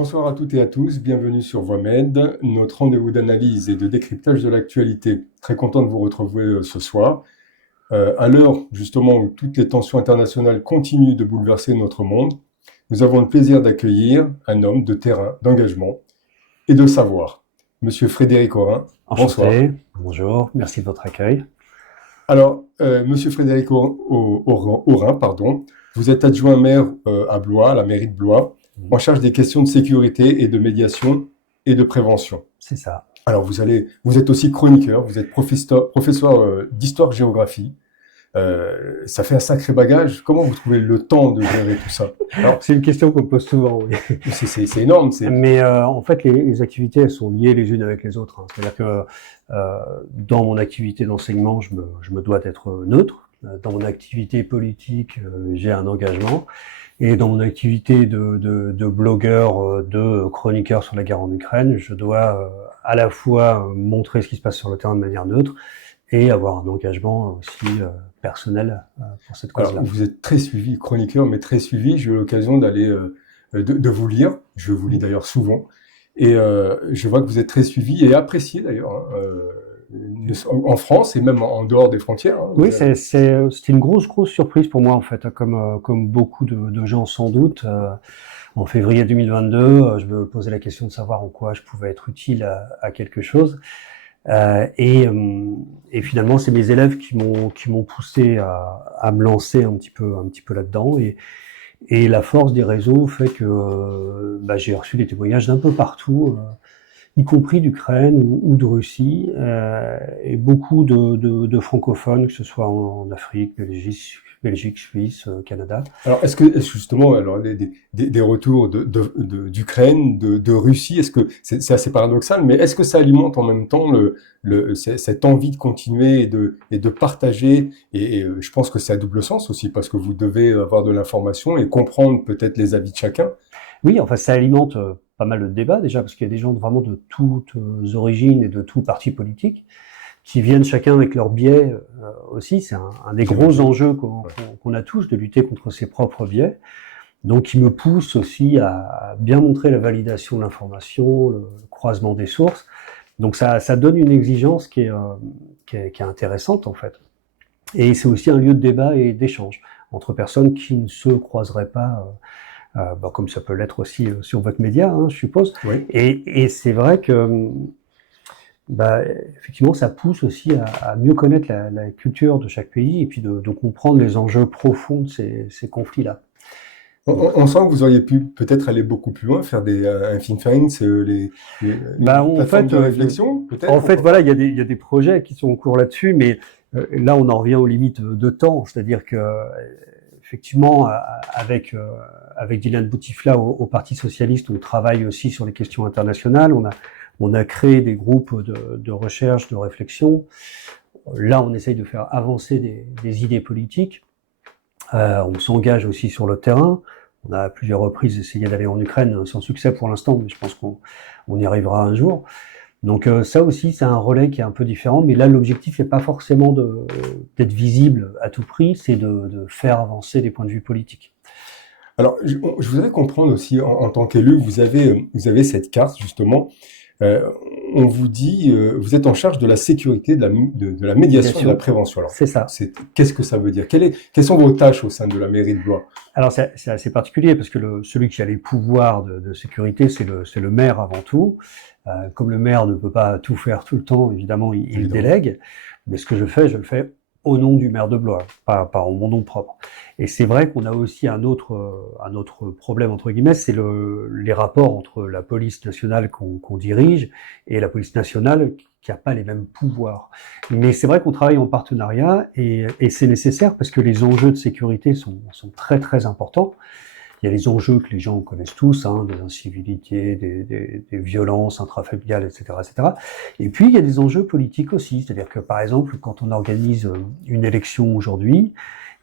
Bonsoir à toutes et à tous, bienvenue sur VoixMed, notre rendez-vous d'analyse et de décryptage de l'actualité. Très content de vous retrouver ce soir. À l'heure justement où toutes les tensions internationales continuent de bouleverser notre monde, nous avons le plaisir d'accueillir un homme de terrain, d'engagement et de savoir. Monsieur Frédéric Orin, bonsoir. Enchanté, bonjour, merci de votre accueil. Alors, Monsieur Frédéric Orin, pardon, vous êtes adjoint maire à Blois, à la mairie de Blois, en charge des questions de sécurité et de médiation et de prévention. C'est ça. Alors, vous êtes aussi chroniqueur, vous êtes professeur d'histoire-géographie. Ça fait un sacré bagage. Comment vous trouvez le temps de gérer tout ça? Alors, C'est une question qu'on me pose souvent, oui. c'est énorme. Mais en fait, les activités, elles sont liées les unes avec les autres. C'est-à-dire que dans mon activité d'enseignement, je me dois d'être neutre. Dans mon activité politique, j'ai un engagement. Et dans mon activité de blogueur, de chroniqueur sur la guerre en Ukraine, je dois à la fois montrer ce qui se passe sur le terrain de manière neutre et avoir un engagement aussi personnel pour cette cause-là. Alors, vous êtes très suivi, chroniqueur, mais très suivi. J'ai eu l'occasion de vous lire. Je vous lis d'ailleurs souvent. Et je vois que vous êtes très suivi et apprécié d'ailleurs, en France et même en dehors des frontières. Oui, c'était une grosse surprise pour moi en fait, comme beaucoup de gens sans doute. En février 2022, je me posais la question de savoir en quoi je pouvais être utile à quelque chose. Et finalement, c'est mes élèves qui m'ont poussé à me lancer un petit peu là-dedans. Et la force des réseaux fait que j'ai reçu des témoignages d'un peu partout, y compris d'Ukraine ou de Russie, et beaucoup de francophones, que ce soit en Afrique, Belgique, Suisse, Canada. Alors, est-ce que justement, alors des retours d'Ukraine, de Russie, est-ce que c'est assez paradoxal, mais est-ce que ça alimente en même temps cette envie de continuer et de partager, et je pense que c'est à double sens aussi parce que vous devez avoir de l'information et comprendre peut-être les avis de chacun. Oui, enfin, ça alimente pas mal de débats déjà, parce qu'il y a des gens vraiment de toutes origines et de tout partis politiques qui viennent chacun avec leur biais aussi. C'est un des gros enjeux qu'on a tous, de lutter contre ses propres biais. Donc, qui me pousse aussi à bien montrer la validation de l'information, le croisement des sources. Donc, ça donne une exigence qui est intéressante, en fait. Et c'est aussi un lieu de débat et d'échange entre personnes qui ne se croiseraient pas, comme ça peut l'être aussi sur votre média, je suppose. Oui. Et c'est vrai que effectivement, ça pousse aussi à mieux connaître la culture de chaque pays et puis de comprendre les enjeux profonds de ces conflits-là. On sent que vous auriez pu peut-être aller beaucoup plus loin, faire un think tank, les plateformes de réflexion, peut-être. En fait, voilà, il y a des projets qui sont en cours là-dessus, mais là, on en revient aux limites de temps, c'est-à-dire que effectivement, avec Dylan Boutifla au Parti socialiste, on travaille aussi sur les questions internationales. On a créé des groupes de recherche, de réflexion. Là, on essaye de faire avancer des idées politiques. On s'engage aussi sur le terrain. On a à plusieurs reprises essayé d'aller en Ukraine, sans succès pour l'instant, mais je pense qu'on y arrivera un jour. Donc ça aussi, c'est un relais qui est un peu différent, mais là, l'objectif n'est pas forcément d'être visible à tout prix, c'est de faire avancer des points de vue politiques. Alors, je voudrais comprendre aussi, en tant qu'élu, vous avez cette carte, justement. On vous dit, vous êtes en charge de la sécurité, de la médiation et de la prévention. Alors, c'est ça. Qu'est-ce que ça veut dire? Quelles sont vos tâches au sein de la mairie de Blois? Alors, c'est assez particulier parce que celui qui a les pouvoirs de sécurité, c'est le maire avant tout. Comme le maire ne peut pas tout faire tout le temps, évidemment, il délègue. Mais ce que je le fais au nom du maire de Blois, pas en mon nom propre. Et c'est vrai qu'on a aussi un autre problème, entre guillemets, c'est les rapports entre la police nationale qu'on dirige et la police nationale qui n'a pas les mêmes pouvoirs. Mais c'est vrai qu'on travaille en partenariat et c'est nécessaire parce que les enjeux de sécurité sont très très importants. Il y a les enjeux que les gens connaissent tous, des incivilités, des violences intrafamiliales, etc., etc. Et puis, il y a des enjeux politiques aussi. C'est-à-dire que, par exemple, quand on organise une élection aujourd'hui,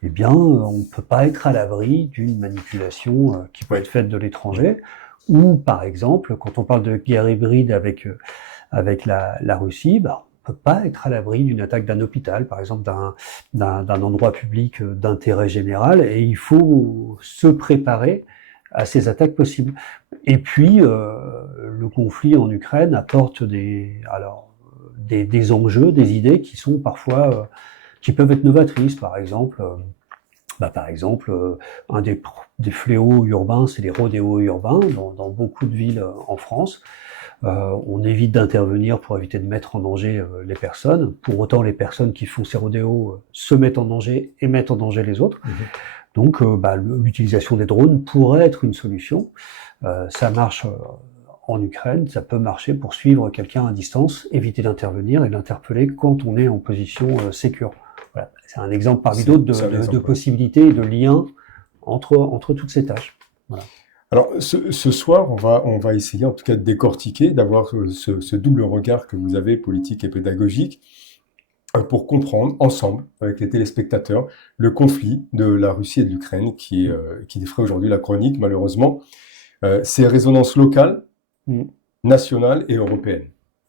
eh bien, on ne peut pas être à l'abri d'une manipulation qui peut être faite de l'étranger. Ou, par exemple, quand on parle de guerre hybride avec la Russie, on ne peut pas être à l'abri d'une attaque d'un hôpital, par exemple d'un endroit public d'intérêt général, et il faut se préparer à ces attaques possibles. Et puis, le conflit en Ukraine apporte des enjeux, des idées qui sont parfois, qui peuvent être novatrices. Par exemple, un des fléaux urbains, c'est les rodéos urbains dans beaucoup de villes en France. On évite d'intervenir pour éviter de mettre en danger les personnes. Pour autant, les personnes qui font ces rodéos se mettent en danger et mettent en danger les autres. Donc, l'utilisation des drones pourrait être une solution. Ça marche en Ukraine, ça peut marcher pour suivre quelqu'un à distance, éviter d'intervenir et l'interpeller quand on est en position sécure. Voilà. C'est un exemple parmi d'autres de possibilités et de liens entre toutes ces tâches. Voilà. Alors, ce soir, on va essayer en tout cas de décortiquer, d'avoir ce double regard que vous avez, politique et pédagogique, pour comprendre ensemble, avec les téléspectateurs, le conflit de la Russie et de l'Ukraine qui défraie aujourd'hui la chronique, malheureusement. Ses résonances locales, nationales et européennes.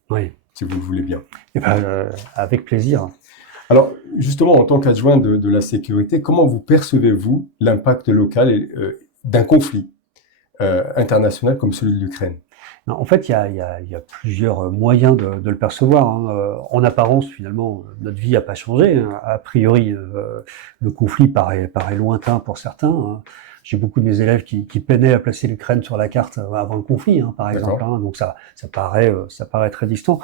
Oui. Si vous le voulez bien. Et avec plaisir. Alors, justement, en tant qu'adjoint de la sécurité, comment vous percevez-vous l'impact local d'un conflit international comme celui de l'Ukraine? En fait, il y a plusieurs moyens de le percevoir. En apparence, finalement, notre vie n'a pas changé. A priori, le conflit paraît lointain pour certains. J'ai beaucoup de mes élèves qui peinaient à placer l'Ukraine sur la carte avant le conflit, par exemple. Donc ça paraît très distant.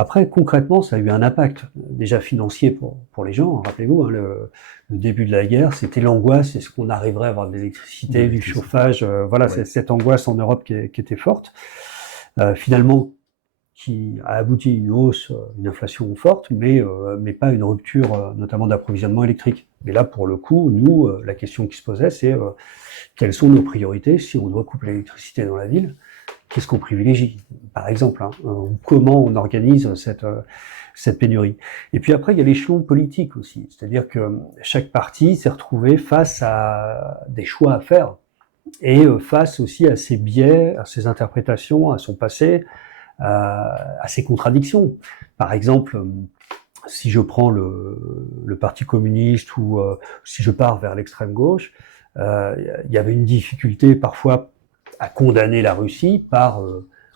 Après, concrètement, ça a eu un impact déjà financier pour les gens. Rappelez-vous, le début de la guerre, c'était l'angoisse, est-ce qu'on arriverait à avoir de l'électricité, du chauffage, c'est cette angoisse en Europe qui était forte. Finalement, qui a abouti à une hausse, une inflation forte, mais pas une rupture, notamment d'approvisionnement électrique. Mais là, pour le coup, nous, la question qui se posait, c'est quelles sont nos priorités si on doit couper l'électricité dans la ville? Qu'est-ce qu'on privilégie, par exemple, comment on organise cette pénurie. Et puis après, il y a l'échelon politique aussi, c'est-à-dire que chaque parti s'est retrouvé face à des choix à faire et face aussi à ses biais, à ses interprétations, à son passé, à ses contradictions. Par exemple, si je prends le Parti communiste ou si je pars vers l'extrême gauche, il y avait une difficulté parfois à condamner la Russie par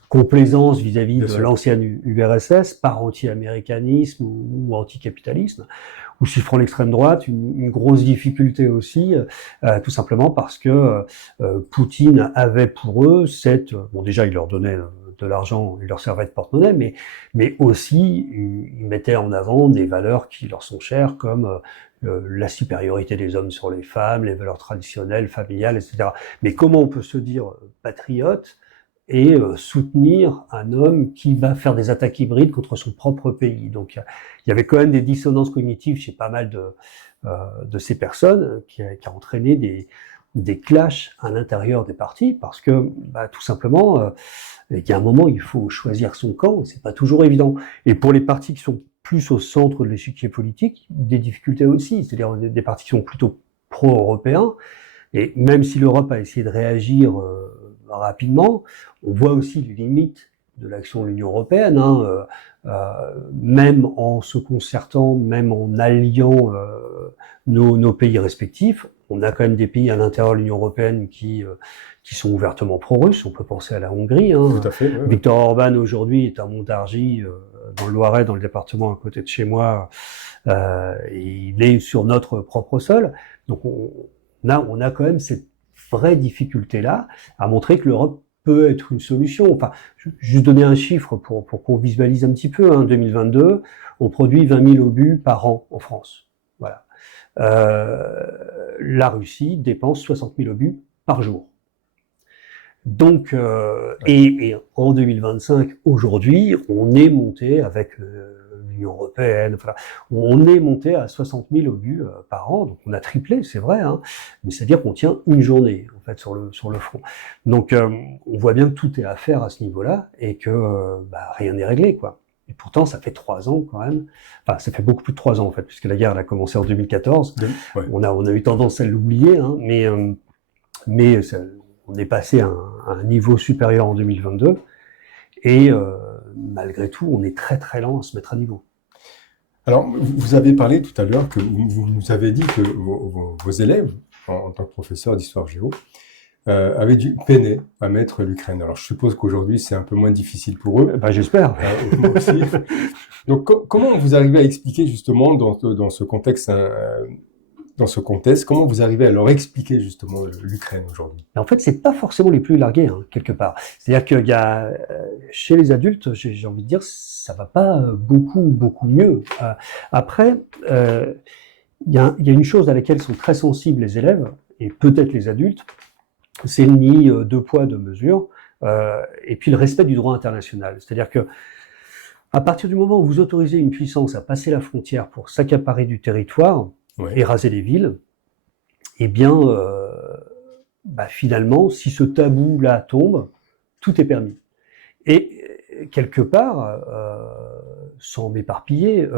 complaisance vis-à-vis de l'ancienne URSS, par anti-américanisme ou anticapitalisme. Ou si je prends l'extrême droite, une grosse difficulté aussi, tout simplement parce que Poutine avait pour eux déjà il leur donnait de l'argent, il leur servait de porte-monnaie, mais aussi il mettait en avant des valeurs qui leur sont chères comme la supériorité des hommes sur les femmes, les valeurs traditionnelles, familiales, etc. Mais comment on peut se dire patriote et soutenir un homme qui va faire des attaques hybrides contre son propre pays? Donc il y avait quand même des dissonances cognitives chez pas mal de ces personnes qui a entraîné des clashs à l'intérieur des partis parce que tout simplement il y a un moment il faut choisir son camp et c'est pas toujours évident. Et pour les partis qui sont plus au centre de l'échiquier politique, des difficultés aussi, c'est-à-dire des partis qui sont plutôt pro-européens. Et même si l'Europe a essayé de réagir rapidement, on voit aussi les limites de l'action de l'Union européenne, même en se concertant, même en alliant nos pays respectifs. On a quand même des pays à l'intérieur de l'Union européenne qui sont ouvertement pro-russes. On peut penser à la Hongrie. Tout à fait, oui. Viktor Orban aujourd'hui est à Montargis, dans le Loiret, dans le département à côté de chez moi. Il est sur notre propre sol. Donc on a quand même cette vraie difficulté-là à montrer que l'Europe peut être une solution. Enfin, juste donner un chiffre pour qu'on visualise un petit peu. En 2022, on produit 20 000 obus par an en France. Voilà. La Russie dépense 60 000 obus par jour. Donc, et en 2025, aujourd'hui, on est monté avec l'Union européenne, on est monté à 60 000 obus par an, donc on a triplé, c'est vrai, mais c'est-à-dire qu'on tient une journée en fait sur le front. Donc, on voit bien que tout est à faire à ce niveau-là et que rien n'est réglé, quoi. Et pourtant, ça fait 3 ans quand même. Enfin, ça fait beaucoup plus de 3 ans en fait, puisque la guerre elle a commencé en 2014. Ouais. On a eu tendance à l'oublier, mais on est passé à un niveau supérieur en 2022 et malgré tout, on est très très lent à se mettre à niveau. Alors, vous avez parlé tout à l'heure que vous nous avez dit que vos élèves, en tant que professeur d'histoire géo, peinaient à mettre l'Ukraine. Alors je suppose qu'aujourd'hui c'est un peu moins difficile pour eux. J'espère. Moi aussi. Donc comment vous arrivez à expliquer justement dans ce contexte, comment vous arrivez à leur expliquer justement l'Ukraine aujourd'hui? En fait, c'est pas forcément les plus largués, hein, quelque part. C'est-à-dire qu'il y a, chez les adultes, j'ai envie de dire, ça va pas beaucoup mieux. Après, il y a une chose à laquelle sont très sensibles les élèves, et peut-être les adultes, c'est le nid deux poids, deux mesures, et puis le respect du droit international. C'est-à-dire que à partir du moment où vous autorisez une puissance à passer la frontière pour s'accaparer du territoire et raser les villes, eh bien, finalement, si ce tabou-là tombe, tout est permis. Et quelque part, sans m'éparpiller,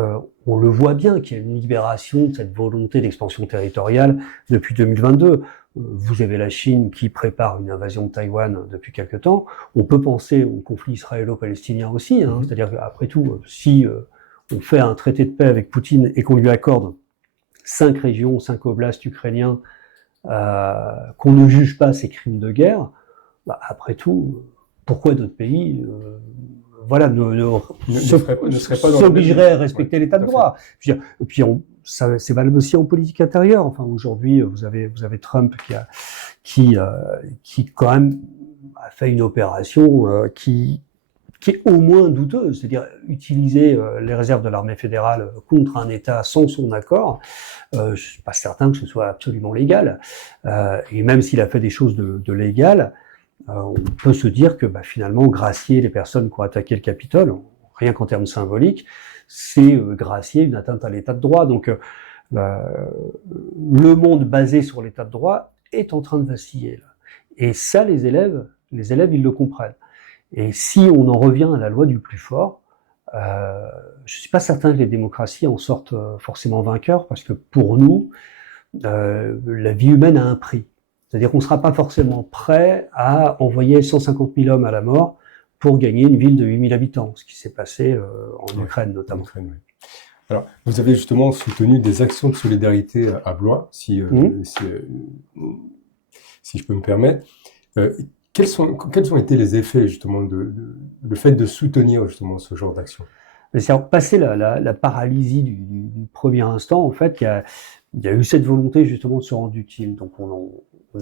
on le voit bien qu'il y a une libération de cette volonté d'expansion territoriale depuis 2022. Vous avez la Chine qui prépare une invasion de Taïwan depuis quelque temps. On peut penser au conflit israélo-palestinien aussi, hein, c'est-à-dire qu'après tout, si on fait un traité de paix avec Poutine et qu'on lui accorde 5 régions, 5 oblasts ukrainiens, qu'on ne juge pas ces crimes de guerre, après tout, pourquoi d'autres pays s'obligeraient à respecter l'état de droit? Puis c'est valable aussi en politique intérieure. Enfin, aujourd'hui, vous avez Trump qui quand même a fait une opération qui est au moins douteuse, c'est-à-dire utiliser les réserves de l'armée fédérale contre un État sans son accord. Je suis pas certain que ce soit absolument légal. Et même s'il a fait des choses de légales, on peut se dire que finalement, gracier les personnes qui ont attaqué le Capitole, rien qu'en termes symboliques, c'est gracier une atteinte à l'état de droit. Donc le monde basé sur l'état de droit est en train de vaciller, là. Et ça, les élèves, ils le comprennent. Et si on en revient à la loi du plus fort, je suis pas certain que les démocraties en sortent forcément vainqueurs, parce que pour nous, la vie humaine a un prix. C'est-à-dire qu'on ne sera pas forcément prêt à envoyer 150 000 hommes à la mort pour gagner une ville de 8 000 habitants, ce qui s'est passé en Ukraine notamment. Alors, vous avez justement soutenu des actions de solidarité à Blois, si je peux me permettre. Quels ont été les effets justement le fait de soutenir justement ce genre d'action? C'est passer la paralysie du premier instant, en fait, il y a eu cette volonté justement de se rendre utile. Donc on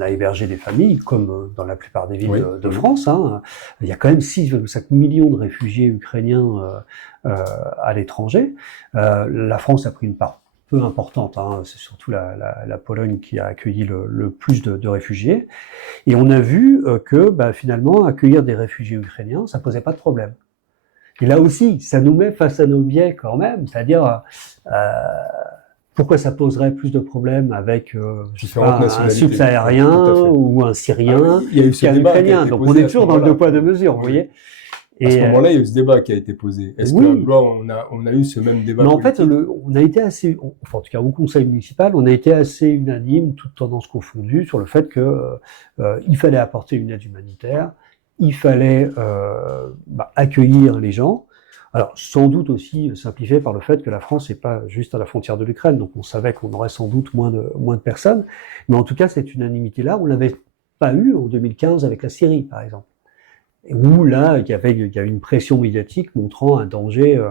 a hébergé des familles, comme dans la plupart des villes de France. Hein. Il y a quand même 6,5 millions de réfugiés ukrainiens à l'étranger. La France a pris une part peu importante, hein. C'est surtout la Pologne qui a accueilli le plus de réfugiés. Et on a vu que finalement, accueillir des réfugiés ukrainiens, ça posait pas de problème. Et là aussi, ça nous met face à nos biais quand même, c'est-à-dire pourquoi ça poserait plus de problèmes avec je sais pas, un subsaharien ou un Syrien qu'un Ukrainien. Donc on est toujours dans le deux poids deux mesures, vous voyez. Et à ce moment-là, il y a eu ce débat qui a été posé. Est-ce qu'à Blois, on a eu ce même débat? Mais en fait, on a été assez, enfin en tout cas au conseil municipal, on a été assez unanime, toutes tendances confondues, sur le fait que il fallait apporter une aide humanitaire, il fallait accueillir les gens. Alors, sans doute aussi simplifié par le fait que la France n'est pas juste à la frontière de l'Ukraine, donc on savait qu'on aurait sans doute moins de personnes. Mais en tout cas, cette unanimité-là, on l'avait pas eu en 2015 avec la Syrie, par exemple. Où là, il y avait une pression médiatique montrant un danger.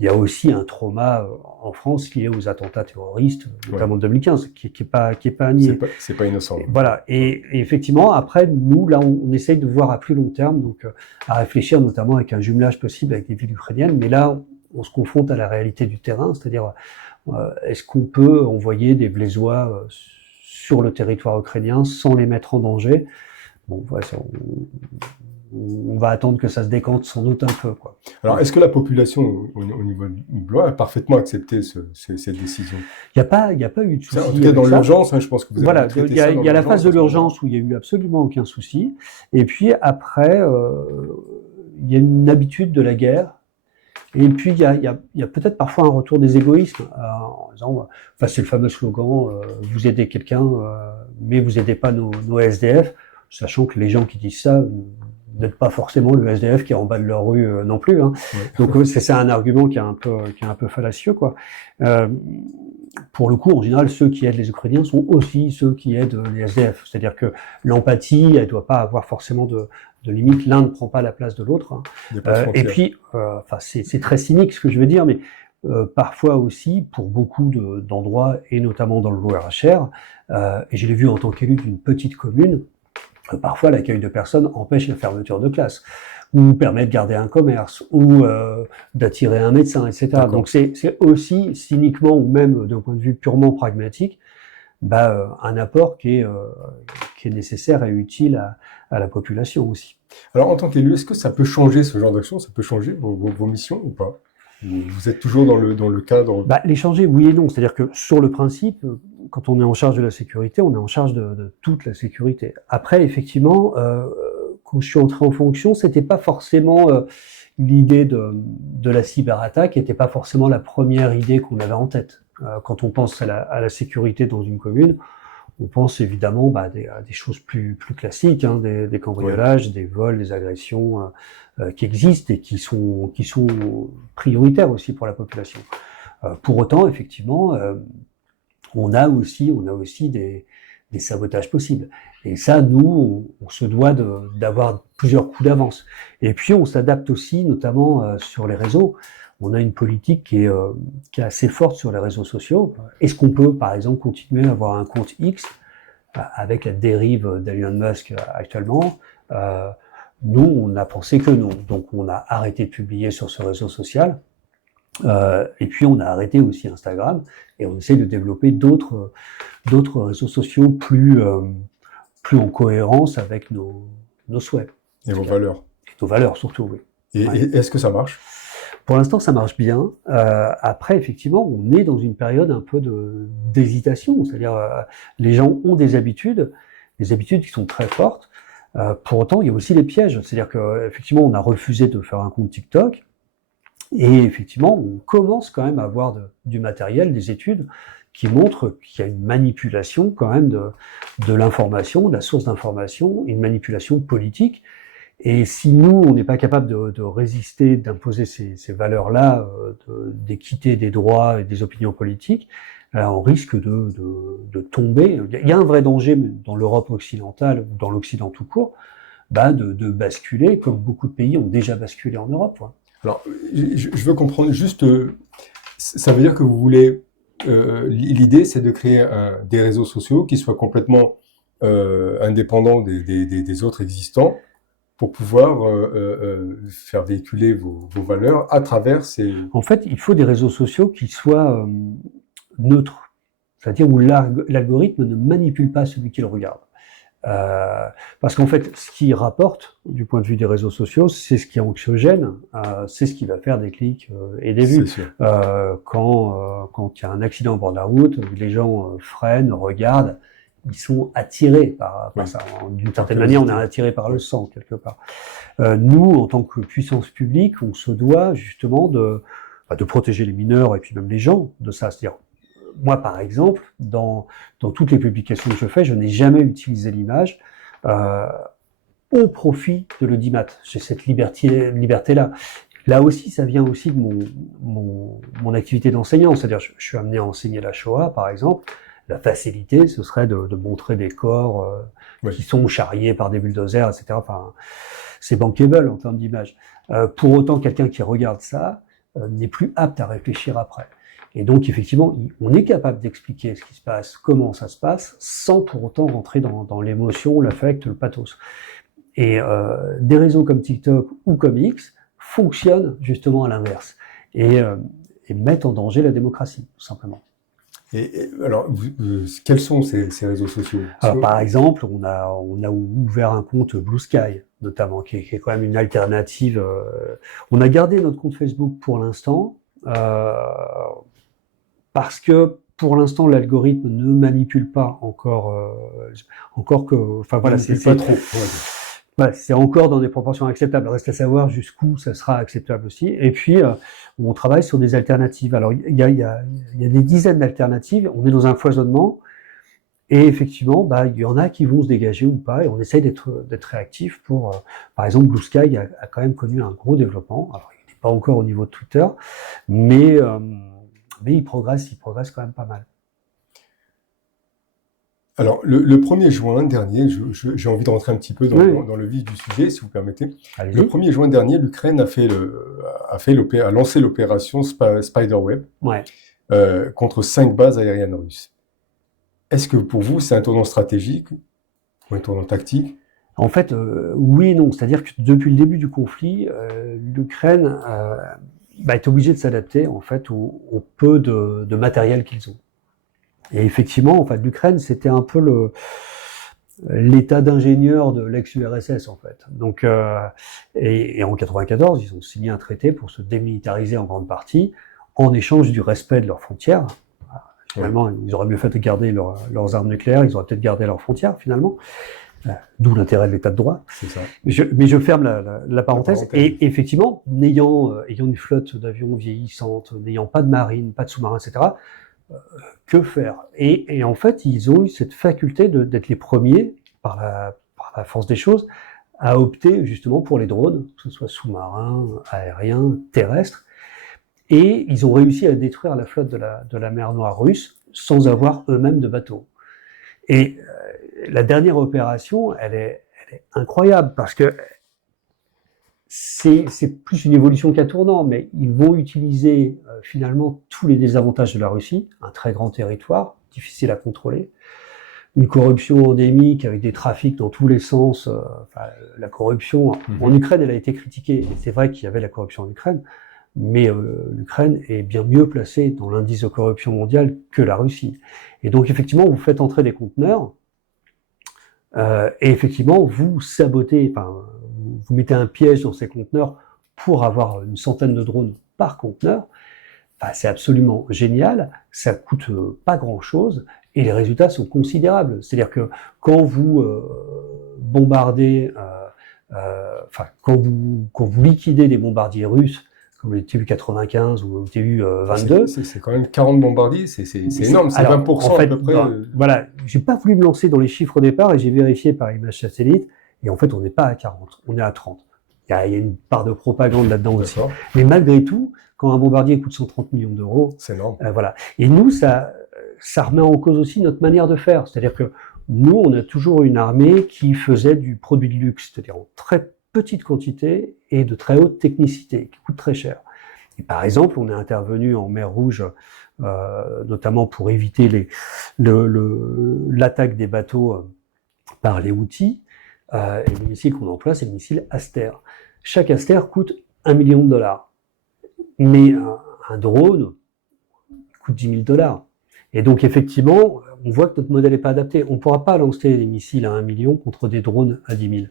Il y a aussi un trauma en France lié aux attentats terroristes, notamment en 2015, qui est pas à nier. C'est pas innocent. Voilà. Et effectivement, après, nous, là, on essaye de voir à plus long terme, donc à réfléchir notamment avec un jumelage possible avec des villes ukrainiennes. Mais là, on se confronte à la réalité du terrain, c'est-à-dire, est-ce qu'on peut envoyer des Blésois sur le territoire ukrainien sans les mettre en danger? Bon, voilà, on va attendre que ça se décante sans doute un peu, quoi. Alors, est-ce que la population au niveau de Blois a parfaitement accepté cette décision? Il n'y a pas eu de souci. En tout cas, dans l'urgence, hein, je pense que vous avez traité ça. Il y a la phase de l'urgence où il y a eu absolument aucun souci. Et puis après, il y a une habitude de la guerre. Et puis il y a peut-être parfois un retour des égoïsmes en disant, enfin c'est le fameux slogan, vous aidez quelqu'un, mais vous aidez pas nos SDF, sachant que les gens qui disent ça n'êtes pas forcément le SDF qui est en bas de leur rue non plus. Hein. Donc c'est un argument qui est un peu fallacieux, quoi. pour le coup, en général, ceux qui aident les Ukrainiens sont aussi ceux qui aident les SDF. C'est-à-dire que l'empathie, elle doit pas avoir forcément de limite. L'un ne prend pas la place de l'autre. Hein. Et puis, enfin, c'est très cynique ce que je veux dire, mais parfois aussi, pour beaucoup d'endroits, et notamment dans le Loir-et-Cher, et je l'ai vu en tant qu'élu d'une petite commune, parfois l'accueil de personnes empêche la fermeture de classe, ou permet de garder un commerce, ou d'attirer un médecin, etc. Donc c'est aussi cyniquement, ou même d'un point de vue purement pragmatique, un apport qui est nécessaire et utile à la population aussi. Alors en tant qu'élu, est-ce que ça peut changer ce genre d'action? Ça peut changer vos missions ou pas? Vous êtes toujours dans le cadre? Les changer, oui et non. C'est-à-dire que sur le principe, quand on est en charge de la sécurité, on est en charge de toute la sécurité. Après, effectivement, quand je suis entré en fonction, c'était pas forcément l'idée de la cyberattaque, n'était pas forcément la première idée qu'on avait en tête. Quand on pense à la sécurité dans une commune, on pense évidemment à des choses plus classiques, hein, des cambriolages, des vols, des agressions qui existent et qui sont prioritaires aussi pour la population. Pour autant, effectivement, on a aussi des sabotages possibles. Et ça, nous, on se doit d'avoir plusieurs coups d'avance. Et puis, on s'adapte aussi, notamment sur les réseaux. On a une politique qui est assez forte sur les réseaux sociaux. Est-ce qu'on peut, par exemple, continuer à avoir un compte X avec la dérive d'Elon Musk actuellement? Nous, on a pensé que non. Donc, on a arrêté de publier sur ce réseau social. Et puis, on a arrêté aussi Instagram. Et on essaie de développer d'autres réseaux sociaux plus en cohérence avec nos souhaits. Et vos valeurs. Et nos valeurs, surtout, oui. Et est-ce que ça marche? Pour l'instant, ça marche bien. Après, effectivement, on est dans une période un peu d'hésitation. C'est-à-dire, les gens ont des habitudes qui sont très fortes. Pour autant, il y a aussi les pièges. C'est-à-dire qu'effectivement, on a refusé de faire un compte TikTok. Et effectivement, on commence quand même à avoir du matériel, des études qui montrent qu'il y a une manipulation quand même de l'information, de la source d'information, une manipulation politique. Et si nous, on n'est pas capable de résister, d'imposer ces valeurs-là, d'équité des droits et des opinions politiques, on risque de tomber. Il y a un vrai danger dans l'Europe occidentale ou dans l'Occident tout court, de basculer, comme beaucoup de pays ont déjà basculé en Europe. Ouais. Alors, je veux comprendre juste, ça veut dire que vous voulez, l'idée c'est de créer des réseaux sociaux qui soient complètement indépendants des autres existants, pour pouvoir faire véhiculer vos valeurs à travers ces... En fait, il faut des réseaux sociaux qui soient neutres, c'est-à-dire où l'algorithme ne manipule pas celui qui le regarde. Parce qu'en fait, ce qui rapporte, du point de vue des réseaux sociaux, c'est ce qui est anxiogène, c'est ce qui va faire des clics et des vues. Quand il y a un accident au bord de la route, les gens freinent, regardent, ils sont attirés par ça. D'une certaine manière, on est attiré par le sang, quelque part. Nous, en tant que puissance publique, on se doit justement de protéger les mineurs et puis même les gens de ça. C'est-à-dire, moi, par exemple, dans toutes les publications que je fais, je n'ai jamais utilisé l'image au profit de l'audimat. J'ai cette liberté-là. Là aussi, ça vient aussi de mon activité d'enseignant. C'est-à-dire, je suis amené à enseigner la Shoah, par exemple. La facilité, ce serait de montrer des corps qui sont charriés par des bulldozers, etc. Enfin, c'est bankable en termes d'image. Pour autant, quelqu'un qui regarde ça n'est plus apte à réfléchir après. Et donc, effectivement, on est capable d'expliquer ce qui se passe, comment ça se passe, sans pour autant rentrer dans l'émotion, l'affect, le pathos. Et des réseaux comme TikTok ou comme X fonctionnent justement à l'inverse et mettent en danger la démocratie, tout simplement. Et alors, quels sont ces réseaux sociaux? Alors, par exemple, on a ouvert un compte Blue Sky, notamment, qui est quand même une alternative. On a gardé notre compte Facebook pour l'instant, parce que pour l'instant, l'algorithme ne manipule pas encore que, enfin voilà, c'est pas trop. C'est encore dans des proportions acceptables. Reste à savoir jusqu'où ça sera acceptable aussi. Et puis, on travaille sur des alternatives. Alors, il y a des dizaines d'alternatives. On est dans un foisonnement. Et effectivement, il y en a qui vont se dégager ou pas. Et on essaye d'être réactif pour, par exemple, Blue Sky a quand même connu un gros développement. Alors, il n'est pas encore au niveau de Twitter, mais mais ils progressent quand même pas mal. Alors, le 1er juin dernier, j'ai envie de rentrer un petit peu dans le vif du sujet, si vous permettez. Allez-y. Le 1er juin dernier, l'Ukraine a lancé l'opération Spiderweb contre 5 bases aériennes russes. Est-ce que pour vous, c'est un tournant stratégique ou un tournant tactique? En fait, oui et non. C'est-à-dire que depuis le début du conflit, l'Ukraine est obligée de s'adapter en fait au peu de matériel qu'ils ont. Et effectivement, en fait, l'Ukraine, c'était un peu l'état d'ingénieur de l'ex-URSS, en fait. Donc, et en 94, ils ont signé un traité pour se démilitariser en grande partie, en échange du respect de leurs frontières. Finalement, ils auraient mieux fait de garder leurs armes nucléaires, ils auraient peut-être gardé leurs frontières, finalement. D'où l'intérêt de l'état de droit. C'est ça. Mais je ferme la parenthèse. Et effectivement, ayant une flotte d'avions vieillissante, n'ayant pas de marine, pas de sous-marins, etc., que faire? Et en fait, ils ont eu cette faculté d'être les premiers, par la force des choses, à opter justement pour les drones, que ce soit sous-marins, aériens, terrestres. Et ils ont réussi à détruire la flotte de la mer Noire russe sans avoir eux-mêmes de bateaux. Et la dernière opération, elle est incroyable parce que c'est plus une évolution qu'un tournant, mais ils vont utiliser finalement tous les désavantages de la Russie, un très grand territoire, difficile à contrôler, une corruption endémique avec des trafics dans tous les sens. La corruption en Ukraine, elle a été critiquée. Et c'est vrai qu'il y avait la corruption en Ukraine, mais l'Ukraine est bien mieux placée dans l'indice de corruption mondial que la Russie. Et donc effectivement, vous faites entrer des conteneurs, et effectivement, vous sabotez, vous mettez un piège dans ces conteneurs pour avoir une centaine de drones par conteneur. C'est absolument génial, ça coûte pas grand-chose et les résultats sont considérables. C'est-à-dire que quand vous bombardez, quand vous liquidez des bombardiers russes, comme les Tu-95 ou les Tu-22. C'est quand même 40 bombardiers, c'est énorme, c'est 20% en fait, à peu près. Voilà, j'ai pas voulu me lancer dans les chiffres au départ et j'ai vérifié par image satellite, et en fait on n'est pas à 40, on est à 30. Il y a une part de propagande là-dedans aussi. Mais malgré tout, quand un bombardier coûte 130 millions d'euros, c'est énorme. Voilà. Et nous, ça remet en cause aussi notre manière de faire. C'est-à-dire que nous, on a toujours une armée qui faisait du produit de luxe, c'est-à-dire en très petite quantité et de très haute technicité, qui coûte très cher. Et par exemple, on est intervenu en mer Rouge, notamment pour éviter l'attaque des bateaux par les Houthis. Et le missile qu'on emploie, c'est le missile Aster. Chaque Aster coûte $1 million. Mais un drone coûte $10 000. Et donc, effectivement, on voit que notre modèle n'est pas adapté. On ne pourra pas lancer des missiles à 1 million contre des drones à 10 000.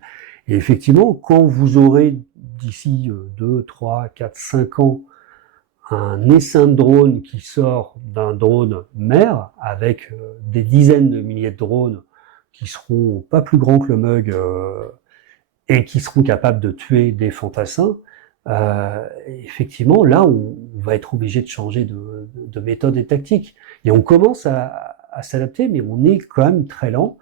Et effectivement, quand vous aurez d'ici 2, 3, 4, 5 ans un essaim de drones qui sort d'un drone mer avec des dizaines de milliers de drones qui seront pas plus grands que le Mug et qui seront capables de tuer des fantassins, effectivement, là, on va être obligé de changer de méthode et de tactique. Et on commence à s'adapter, mais on est quand même très lent.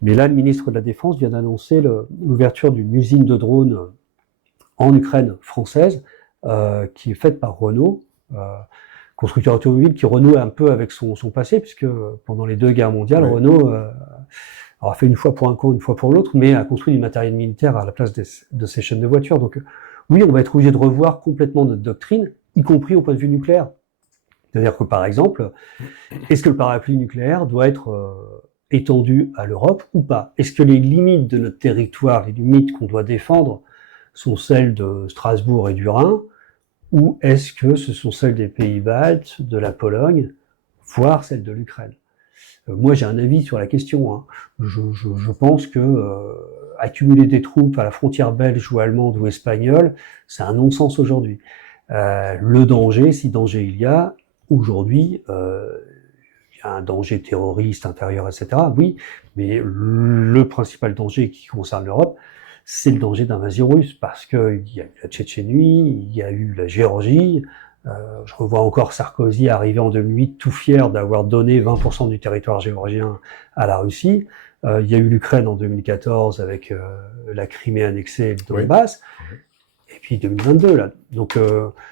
Mais là, le ministre de la Défense vient d'annoncer l'ouverture d'une usine de drones en Ukraine française, qui est faite par Renault, constructeur automobile qui renoue un peu avec son passé, puisque pendant les 2 guerres mondiales, Renault a fait une fois pour un camp, une fois pour l'autre, mais a construit du matériel militaire à la place de ses chaînes de voitures. Donc oui, on va être obligé de revoir complètement notre doctrine, y compris au point de vue nucléaire. C'est-à-dire que, par exemple, est-ce que le parapluie nucléaire doit être étendu à l'Europe ou pas? Est-ce que les limites de notre territoire, les limites qu'on doit défendre, sont celles de Strasbourg et du Rhin, ou est-ce que ce sont celles des Pays-Baltes, de la Pologne, voire celles de l'Ukraine? Moi, j'ai un avis sur la question. Hein. Je pense que accumuler des troupes à la frontière belge ou allemande ou espagnole, c'est un non-sens aujourd'hui. Le danger, si danger il y a, aujourd'hui, il y a un danger terroriste intérieur, etc. Oui, mais le principal danger qui concerne l'Europe, c'est le danger d'invasion russe, parce qu'il y a eu la Tchétchénie, il y a eu la Géorgie. Je revois encore Sarkozy arriver en 2008 tout fier d'avoir donné 20% du territoire géorgien à la Russie. Il y a eu l'Ukraine en 2014 avec la Crimée annexée et le Donbass. Oui. puis 2022 là. Donc,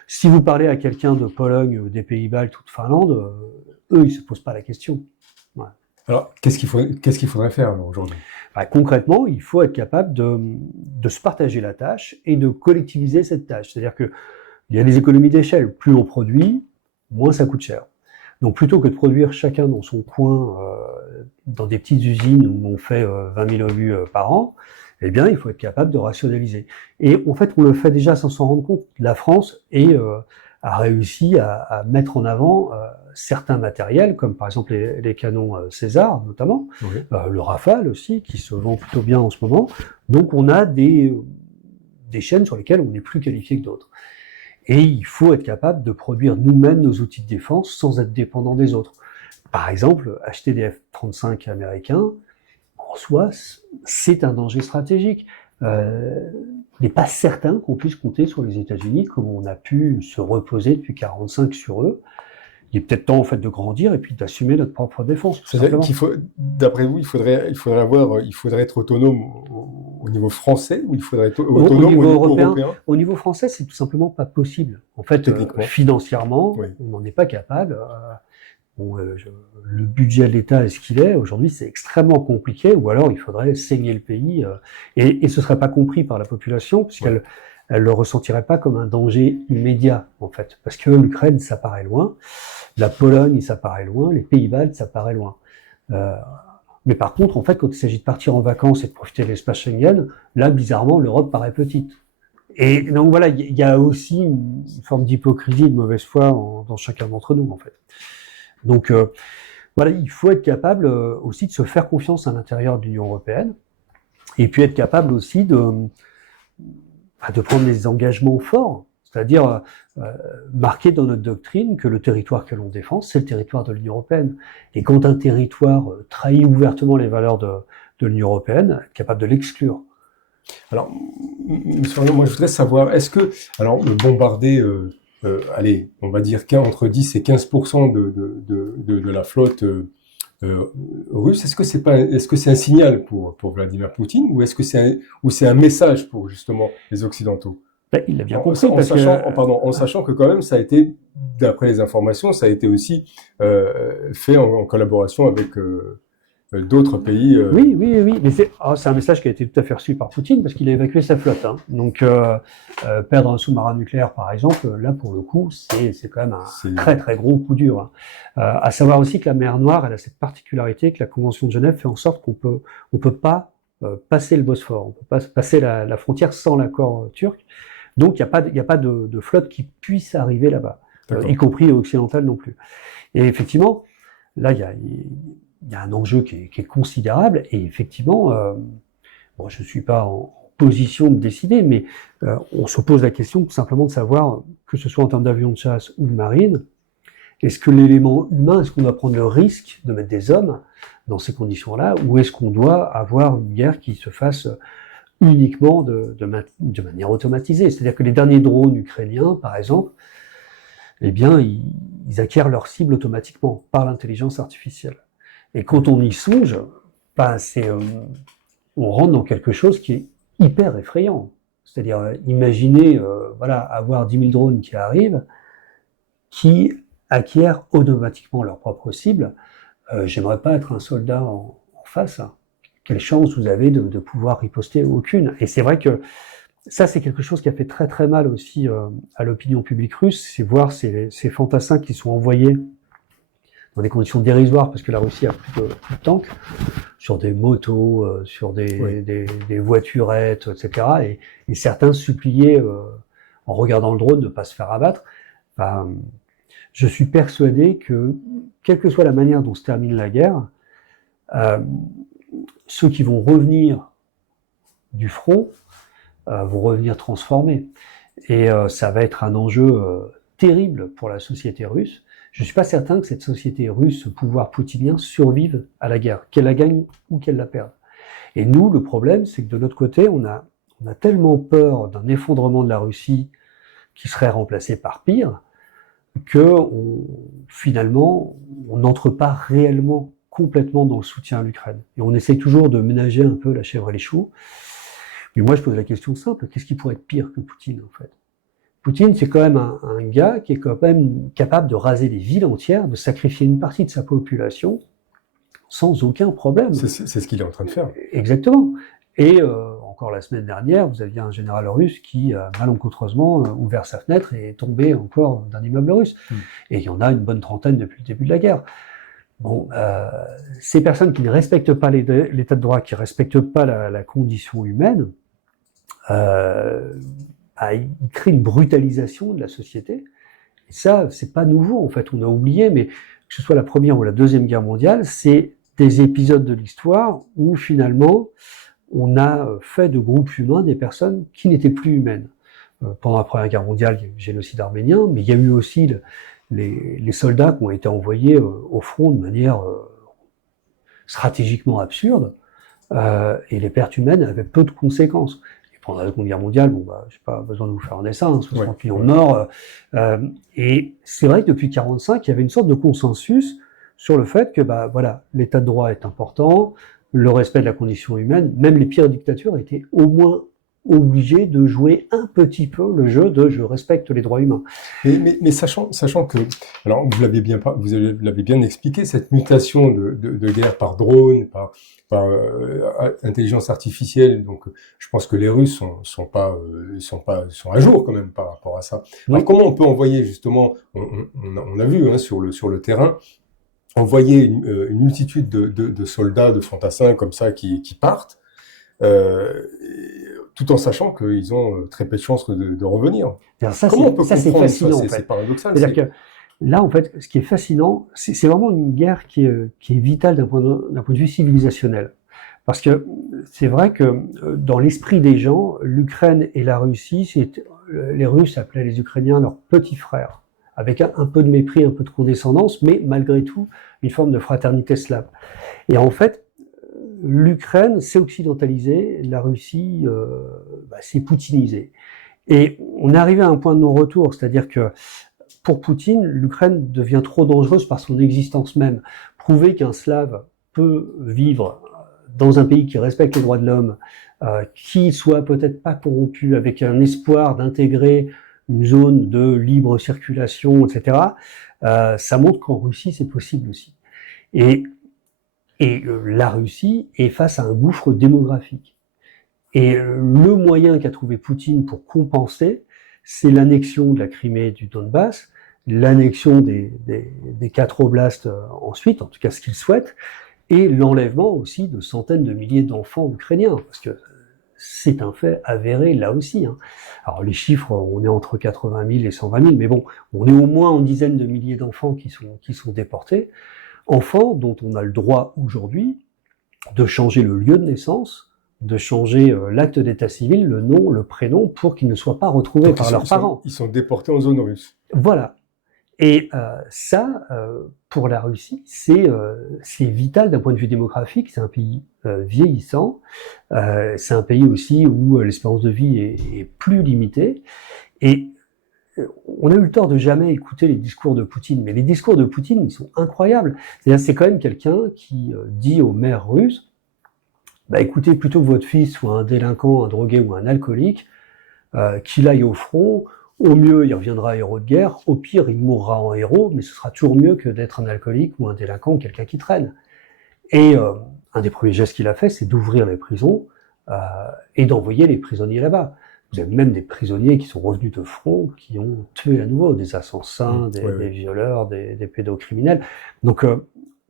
si vous parlez à quelqu'un de Pologne, des Pays-Bas, toute Finlande, eux, ils se posent pas la question. Ouais. Alors, qu'est-ce qu'il faudrait faire alors, aujourd'hui? Concrètement, il faut être capable de se partager la tâche et de collectiviser cette tâche. C'est-à-dire que il y a des économies d'échelle. Plus on produit, moins ça coûte cher. Donc, plutôt que de produire chacun dans son coin, dans des petites usines où on fait 20 000 obus par an, eh bien, il faut être capable de rationaliser. Et en fait, on le fait déjà sans s'en rendre compte. La France a réussi à mettre en avant certains matériels, comme par exemple les canons César, notamment, Oui. le Rafale aussi, qui se vend plutôt bien en ce moment. Donc, on a des chaînes sur lesquelles on est plus qualifié que d'autres. Et il faut être capable de produire nous-mêmes nos outils de défense sans être dépendant des autres. Par exemple, acheter des F-35 américains, en soi, c'est un danger stratégique. Il n'est pas certain qu'on puisse compter sur les États-Unis comme on a pu se reposer depuis 1945 sur eux. Il est peut-être temps en fait de grandir et puis d'assumer notre propre défense. C'est-à-dire d'après vous, il faudrait être autonome au niveau français ou il faudrait être autonome au niveau européen? Au niveau français, c'est tout simplement pas possible. En fait, financièrement, oui, on n'en est pas capable. Le budget de l'État est ce qu'il est. Aujourd'hui, c'est extrêmement compliqué. Ou alors, il faudrait saigner le pays et ce serait pas compris par la population puisqu'elle elle le ressentirait pas comme un danger immédiat, en fait. Parce que l'Ukraine, ça paraît loin. La Pologne, ça paraît loin. Les Pays-Bas, ça paraît loin. Mais par contre, en fait, quand il s'agit de partir en vacances et de profiter de l'espace Schengen, là, bizarrement, l'Europe paraît petite. Et donc voilà, il y a aussi une forme d'hypocrisie, de mauvaise foi dans chacun d'entre nous, en fait. Donc voilà, il faut être capable aussi de se faire confiance à l'intérieur de l'Union européenne et puis être capable aussi de prendre des engagements forts, c'est-à-dire marquer dans notre doctrine que le territoire que l'on défend, c'est le territoire de l'Union européenne. Et quand un territoire trahit ouvertement les valeurs de l'Union européenne, être capable de l'exclure. Alors, monsieur Arnaud, moi je voudrais savoir, est-ce que, alors, bombarder, allez, on va dire entre 10 et 15% de la flotte russe, est-ce que c'est un signal pour Vladimir Poutine ou est-ce que c'est un message pour justement les Occidentaux? Il l'a bien compris. En sachant que quand même, ça a été, d'après les informations, ça a été aussi fait en collaboration avec d'autres pays. Oui, mais c'est un message qui a été tout à fait reçu par Poutine parce qu'il a évacué sa flotte. Hein. Donc, perdre un sous-marin nucléaire, par exemple, là, pour le coup, c'est quand même un très, très gros coup dur. Hein. À savoir aussi que la mer Noire, elle a cette particularité que la Convention de Genève fait en sorte qu'on peut pas passer le Bosphore, on peut pas passer la frontière sans l'accord turc. Donc, il n'y a pas de flotte qui puisse arriver là-bas, y compris occidentale non plus. Et effectivement, là, il y a un enjeu qui est considérable et effectivement, je suis pas en position de décider, mais on se pose la question tout simplement de savoir, que ce soit en termes d'avions de chasse ou de marine, est-ce que l'élément humain, est-ce qu'on doit prendre le risque de mettre des hommes dans ces conditions-là, ou est-ce qu'on doit avoir une guerre qui se fasse uniquement de manière automatisée? C'est-à-dire que les derniers drones ukrainiens, par exemple, eh bien, ils acquièrent leur cible automatiquement par l'intelligence artificielle. Et quand on y songe, on rentre dans quelque chose qui est hyper effrayant. C'est-à-dire, imaginez, avoir 10 000 drones qui arrivent, qui acquièrent automatiquement leur propre cible. J'aimerais pas être un soldat en face. Quelle chance vous avez de pouvoir riposter? Aucune. Et c'est vrai que ça, c'est quelque chose qui a fait très très mal aussi à l'opinion publique russe, c'est voir ces fantassins qui sont envoyés dans des conditions dérisoires, parce que la Russie a plus de tanks, sur des motos, sur des voiturettes, etc. Et certains suppliaient, en regardant le drone, de ne pas se faire abattre. Je suis persuadé que, quelle que soit la manière dont se termine la guerre, ceux qui vont revenir du front vont revenir transformés. Et ça va être un enjeu terrible pour la société russe. Je ne suis pas certain que cette société russe, ce pouvoir poutinien, survive à la guerre, qu'elle la gagne ou qu'elle la perde. Et nous, le problème, c'est que de notre côté, on a tellement peur d'un effondrement de la Russie qui serait remplacé par pire, que finalement, on n'entre pas réellement complètement dans le soutien à l'Ukraine. Et on essaye toujours de ménager un peu la chèvre et les choux, Mais moi, je pose la question simple, qu'est-ce qui pourrait être pire que Poutine, en fait? Poutine, c'est quand même un gars qui est quand même capable de raser des villes entières, de sacrifier une partie de sa population sans aucun problème. C'est ce qu'il est en train de faire. Exactement. Et encore la semaine dernière, vous aviez un général russe qui a malencontreusement ouvert sa fenêtre et est tombé encore d'un immeuble russe. Et il y en a une bonne trentaine depuis le début de la guerre. Bon, ces personnes qui ne respectent pas l'état de droit, qui ne respectent pas la condition humaine, ils créent une brutalisation de la société. Et ça, c'est pas nouveau, en fait. On a oublié, mais que ce soit la Première ou la Deuxième Guerre mondiale, c'est des épisodes de l'histoire où, finalement, on a fait de groupes humains des personnes qui n'étaient plus humaines. Pendant la Première Guerre mondiale, il y a eu le génocide arménien, mais il y a eu aussi les soldats qui ont été envoyés au front de manière stratégiquement absurde, et les pertes humaines avaient peu de conséquences. Pendant la Seconde Guerre mondiale, j'ai pas besoin de vous faire un dessin, 60 millions de morts. Et c'est vrai que depuis 1945, il y avait une sorte de consensus sur le fait que, l'état de droit est important, le respect de la condition humaine, même les pires dictatures étaient au moins obligés de jouer un petit peu le jeu de je respecte les droits humains. Mais sachant que, alors vous l'avez bien expliqué, cette mutation de guerre par drone, par intelligence artificielle, donc je pense que les Russes sont à jour quand même par rapport à ça. Alors comment on peut envoyer justement, on a vu sur le terrain, envoyer une multitude de soldats, de fantassins comme ça qui partent, tout en sachant qu'ils ont très peu de chances de revenir. Alors comment on peut comprendre ça? C'est paradoxal. C'est-à-dire que là, en fait, ce qui est fascinant, c'est vraiment une guerre qui est vitale d'un point de vue civilisationnel. Parce que c'est vrai que dans l'esprit des gens, l'Ukraine et la Russie, les Russes appelaient les Ukrainiens leurs petits frères, avec un peu de mépris, un peu de condescendance, mais malgré tout, une forme de fraternité slave. Et en fait, l'Ukraine s'est occidentalisée, la Russie s'est poutinisée. Et on est arrivé à un point de non-retour, c'est-à-dire que pour Poutine, l'Ukraine devient trop dangereuse par son existence même. Prouver qu'un Slave peut vivre dans un pays qui respecte les droits de l'homme, qui soit peut-être pas corrompu, avec un espoir d'intégrer une zone de libre circulation, etc., ça montre qu'en Russie, c'est possible aussi. Et la Russie est face à un gouffre démographique. Et le moyen qu'a trouvé Poutine pour compenser, c'est l'annexion de la Crimée et du Donbass, l'annexion des 4 oblasts ensuite, en tout cas ce qu'il souhaite, et l'enlèvement aussi de centaines de milliers d'enfants ukrainiens, parce que c'est un fait avéré là aussi. Alors les chiffres, on est entre 80 000 et 120 000, mais bon, on est au moins en dizaines de milliers d'enfants qui sont déportés. Enfants dont on a le droit aujourd'hui de changer le lieu de naissance, de changer l'acte d'état civil, le nom, le prénom, pour qu'ils ne soient pas retrouvés par leurs parents. Ils sont déportés en zone russe. Voilà. Et ça, pour la Russie, c'est vital d'un point de vue démographique. C'est un pays vieillissant. C'est un pays aussi où l'espérance de vie est plus limitée. Et on a eu le tort de jamais écouter les discours de Poutine, mais les discours de Poutine, ils sont incroyables. C'est-à-dire, c'est quand même quelqu'un qui dit aux mères russes, écoutez, plutôt que votre fils soit un délinquant, un drogué ou un alcoolique, qu'il aille au front, au mieux, il reviendra héros de guerre, au pire, il mourra en héros, mais ce sera toujours mieux que d'être un alcoolique ou un délinquant ou quelqu'un qui traîne. Et un des premiers gestes qu'il a fait, c'est d'ouvrir les prisons et d'envoyer les prisonniers là-bas. Vous avez même des prisonniers qui sont revenus de front, qui ont tué à nouveau des assassins, des violeurs, des pédocriminels. Donc,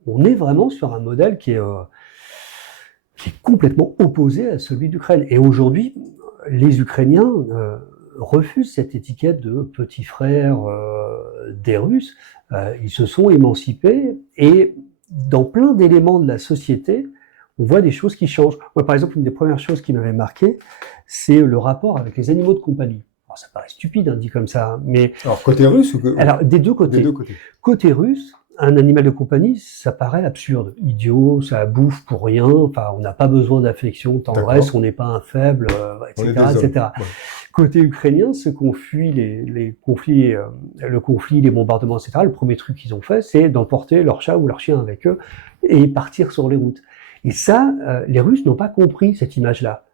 on est vraiment sur un modèle qui est complètement opposé à celui d'Ukraine. Et aujourd'hui, les Ukrainiens refusent cette étiquette de petit frère des Russes. Ils se sont émancipés et dans plein d'éléments de la société, on voit des choses qui changent. Moi, par exemple, une des premières choses qui m'avait marqué, c'est le rapport avec les animaux de compagnie. Alors, ça paraît stupide, dit comme ça, mais... Alors, côté russe ou... Alors, des deux côtés. Des deux côtés. Côté russe, un animal de compagnie, ça paraît absurde, idiot, ça bouffe pour rien, enfin, on n'a pas besoin d'affection, tendresse, on n'est pas un faible, etc., etc. Ouais. Côté ukrainien, ceux qui ont fui les conflits, le conflit, les bombardements, etc., le premier truc qu'ils ont fait, c'est d'emporter leur chat ou leur chien avec eux et partir sur les routes. Et ça, les Russes n'ont pas compris cette image-là.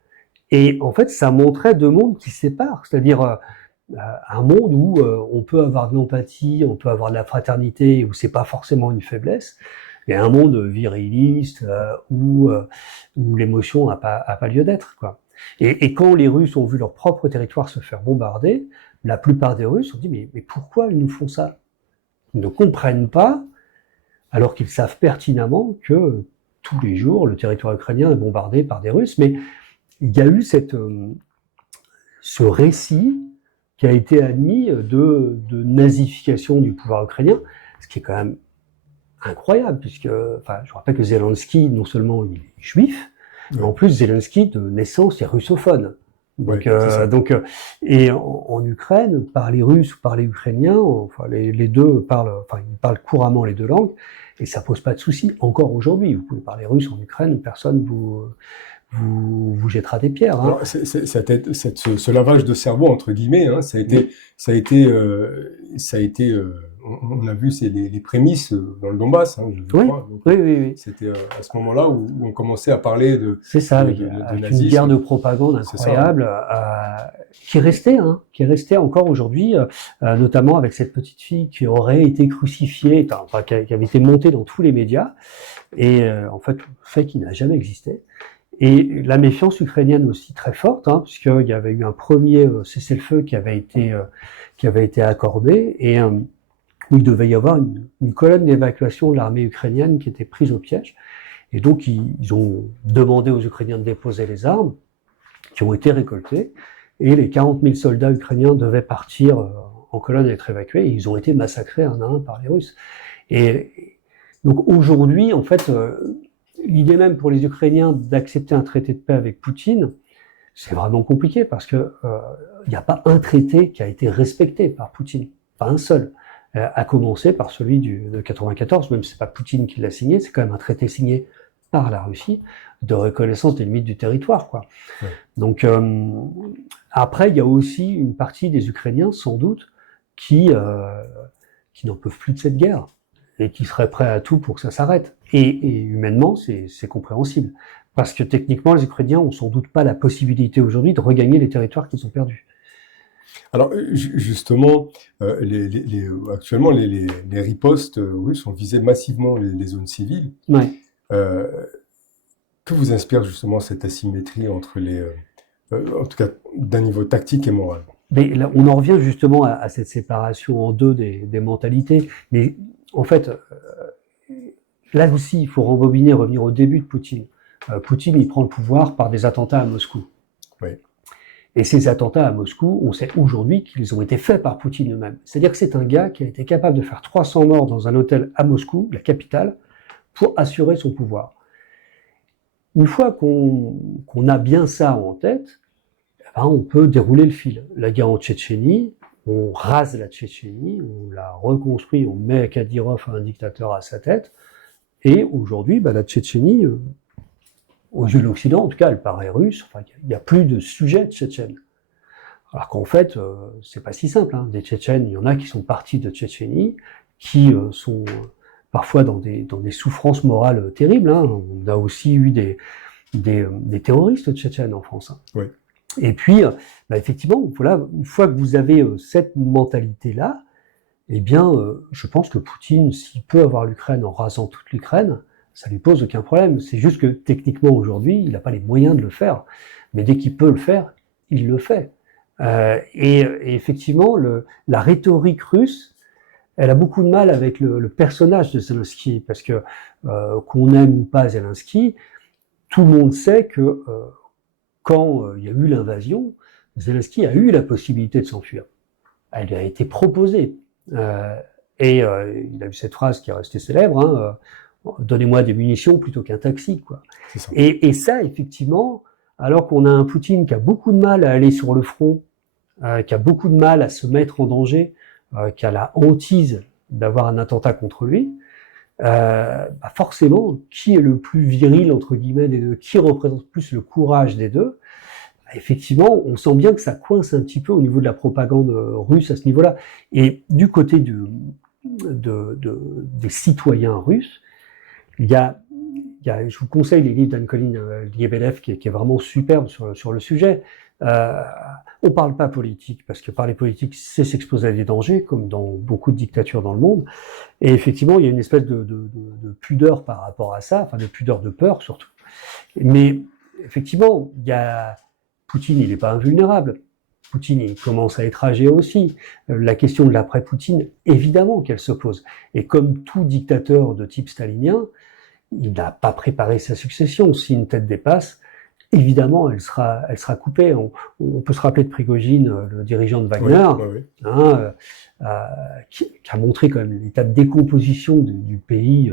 Et en fait, ça montrait deux mondes qui se séparent, c'est-à-dire un monde où on peut avoir de l'empathie, on peut avoir de la fraternité, où c'est pas forcément une faiblesse, et un monde viriliste où l'émotion a pas lieu d'être, quoi. Et quand les Russes ont vu leur propre territoire se faire bombarder, la plupart des Russes ont dit mais pourquoi ils nous font ça? Ils ne comprennent pas, alors qu'ils savent pertinemment que tous les jours le territoire ukrainien est bombardé par des Russes. Mais il y a eu ce récit qui a été admis de nazification du pouvoir ukrainien, ce qui est quand même incroyable, puisque, enfin, je rappelle que Zelensky, non seulement il est juif, mais en plus Zelensky de naissance est russophone. Donc, et en Ukraine, parler russe ou parler ukrainien, enfin les deux parlent, enfin ils parlent couramment les deux langues, et ça pose pas de souci. Encore aujourd'hui, vous pouvez parler russe en Ukraine, personne vous jettera des pierres. Hein. Alors, ce lavage de cerveau entre guillemets, hein, ça a été, on a vu les prémices dans le Donbass, hein, je crois. Donc, oui. C'était à ce moment-là où on commençait à parler de. C'est ça, avec une guerre de propagande incroyable qui est restée encore aujourd'hui, notamment avec cette petite fille qui aurait été crucifiée, enfin qui avait été montée dans tous les médias, et en fait qui n'a jamais existé. Et la méfiance ukrainienne aussi très forte, hein, puisqu'il y avait eu un premier cessez-le-feu qui avait été accordé, et où il devait y avoir une colonne d'évacuation de l'armée ukrainienne qui était prise au piège. Et donc ils ont demandé aux Ukrainiens de déposer les armes, qui ont été récoltées, et les 40 000 soldats ukrainiens devaient partir en colonne et être évacués, et ils ont été massacrés un à un par les Russes. Et donc aujourd'hui, en fait, l'idée même pour les Ukrainiens d'accepter un traité de paix avec Poutine, c'est vraiment compliqué parce que il n'y a pas un traité qui a été respecté par Poutine, pas un seul. À commencer par celui de 94, même si c'est pas Poutine qui l'a signé, c'est quand même un traité signé par la Russie de reconnaissance des limites du territoire, quoi. Ouais. Donc après, il y a aussi une partie des Ukrainiens, sans doute, qui n'en peuvent plus de cette guerre et qui seraient prêts à tout pour que ça s'arrête. Et humainement, c'est compréhensible. Parce que techniquement, les Ukrainiens ont sans doute pas la possibilité aujourd'hui de regagner les territoires qu'ils ont perdus. Alors justement, actuellement, les ripostes russes ont visé massivement les zones civiles. Ouais. Que vous inspire justement cette asymétrie entre en tout cas d'un niveau tactique et moral? Mais là, on en revient justement à cette séparation en deux des mentalités. Mais en fait, là aussi, il faut revenir au début de Poutine. Poutine, il prend le pouvoir par des attentats à Moscou. Oui. Et ces attentats à Moscou, on sait aujourd'hui qu'ils ont été faits par Poutine eux-mêmes. C'est-à-dire que c'est un gars qui a été capable de faire 300 morts dans un hôtel à Moscou, la capitale, pour assurer son pouvoir. Une fois qu'on a bien ça en tête, on peut dérouler le fil. La guerre en Tchétchénie, on rase la Tchétchénie, on la reconstruit, on met Kadyrov, un dictateur, à sa tête, et aujourd'hui, la Tchétchénie, aux yeux de l'Occident, en tout cas, elle paraît russe. Enfin, il n'y a plus de sujet tchétchène. Alors qu'en fait, c'est pas si simple. Hein. Des Tchétchènes, il y en a qui sont partis de Tchétchénie, qui sont parfois dans des souffrances morales terribles. Hein. On a aussi eu des terroristes tchétchènes en France. Hein. Oui. Et puis, effectivement, voilà, une fois que vous avez cette mentalité-là, eh bien, je pense que Poutine, s'il peut avoir l'Ukraine en rasant toute l'Ukraine, ça lui pose aucun problème. C'est juste que techniquement aujourd'hui, il n'a pas les moyens de le faire. Mais dès qu'il peut le faire, il le fait. Et effectivement, la rhétorique russe, elle a beaucoup de mal avec le personnage de Zelensky, parce que qu'on aime ou pas Zelensky, tout le monde sait que quand il y a eu l'invasion, Zelensky a eu la possibilité de s'enfuir. Elle lui a été proposée. Et il a eu cette phrase qui est restée célèbre, hein, donnez-moi des munitions plutôt qu'un taxi, quoi. C'est ça. Et ça, effectivement, alors qu'on a un Poutine qui a beaucoup de mal à aller sur le front, qui a beaucoup de mal à se mettre en danger, qui a la hantise d'avoir un attentat contre lui, forcément, qui est le plus viril, entre guillemets, des deux, qui représente plus le courage des deux, effectivement, on sent bien que ça coince un petit peu au niveau de la propagande russe à ce niveau-là. Et du côté des citoyens russes, il y a je vous conseille les livres d'Anne-Colline Lebedev qui est vraiment superbe sur le sujet. On parle pas politique, parce que parler politique, c'est s'exposer à des dangers, comme dans beaucoup de dictatures dans le monde. Et effectivement, il y a une espèce de pudeur par rapport à ça, enfin de pudeur, de peur surtout. Mais effectivement, Poutine, il n'est pas invulnérable. Poutine, il commence à être âgé aussi. La question de l'après-Poutine, évidemment qu'elle se pose. Et comme tout dictateur de type stalinien, il n'a pas préparé sa succession. Si une tête dépasse, évidemment, elle sera coupée. On peut se rappeler de Prigojine, le dirigeant de Wagner, qui a montré quand même l'état de décomposition du pays,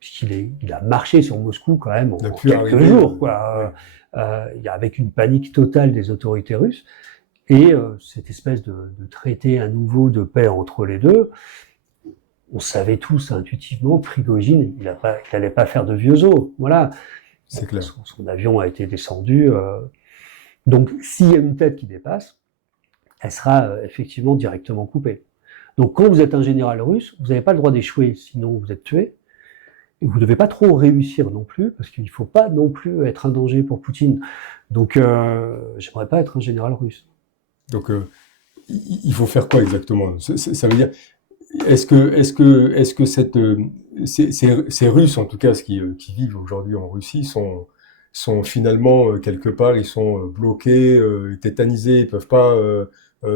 puisqu'il a marché sur Moscou quand même en quelques jours, quoi. Avec une panique totale des autorités russes. Et cette espèce de traité à nouveau de paix entre les deux, on savait tous intuitivement, Prigojine, il allait pas faire de vieux os. Voilà. C'est clair. Son avion a été descendu. Donc, s'il y a une tête qui dépasse, elle sera effectivement directement coupée. Donc, quand vous êtes un général russe, vous n'avez pas le droit d'échouer, sinon vous êtes tué. Et vous ne devez pas trop réussir non plus, parce qu'il ne faut pas non plus être un danger pour Poutine. Donc, j'aimerais pas être un général russe. Donc, il faut faire quoi exactement? Ça veut dire, est-ce que ces Russes, en tout cas, qui vivent aujourd'hui en Russie, sont finalement quelque part, ils sont bloqués, tétanisés, ils peuvent pas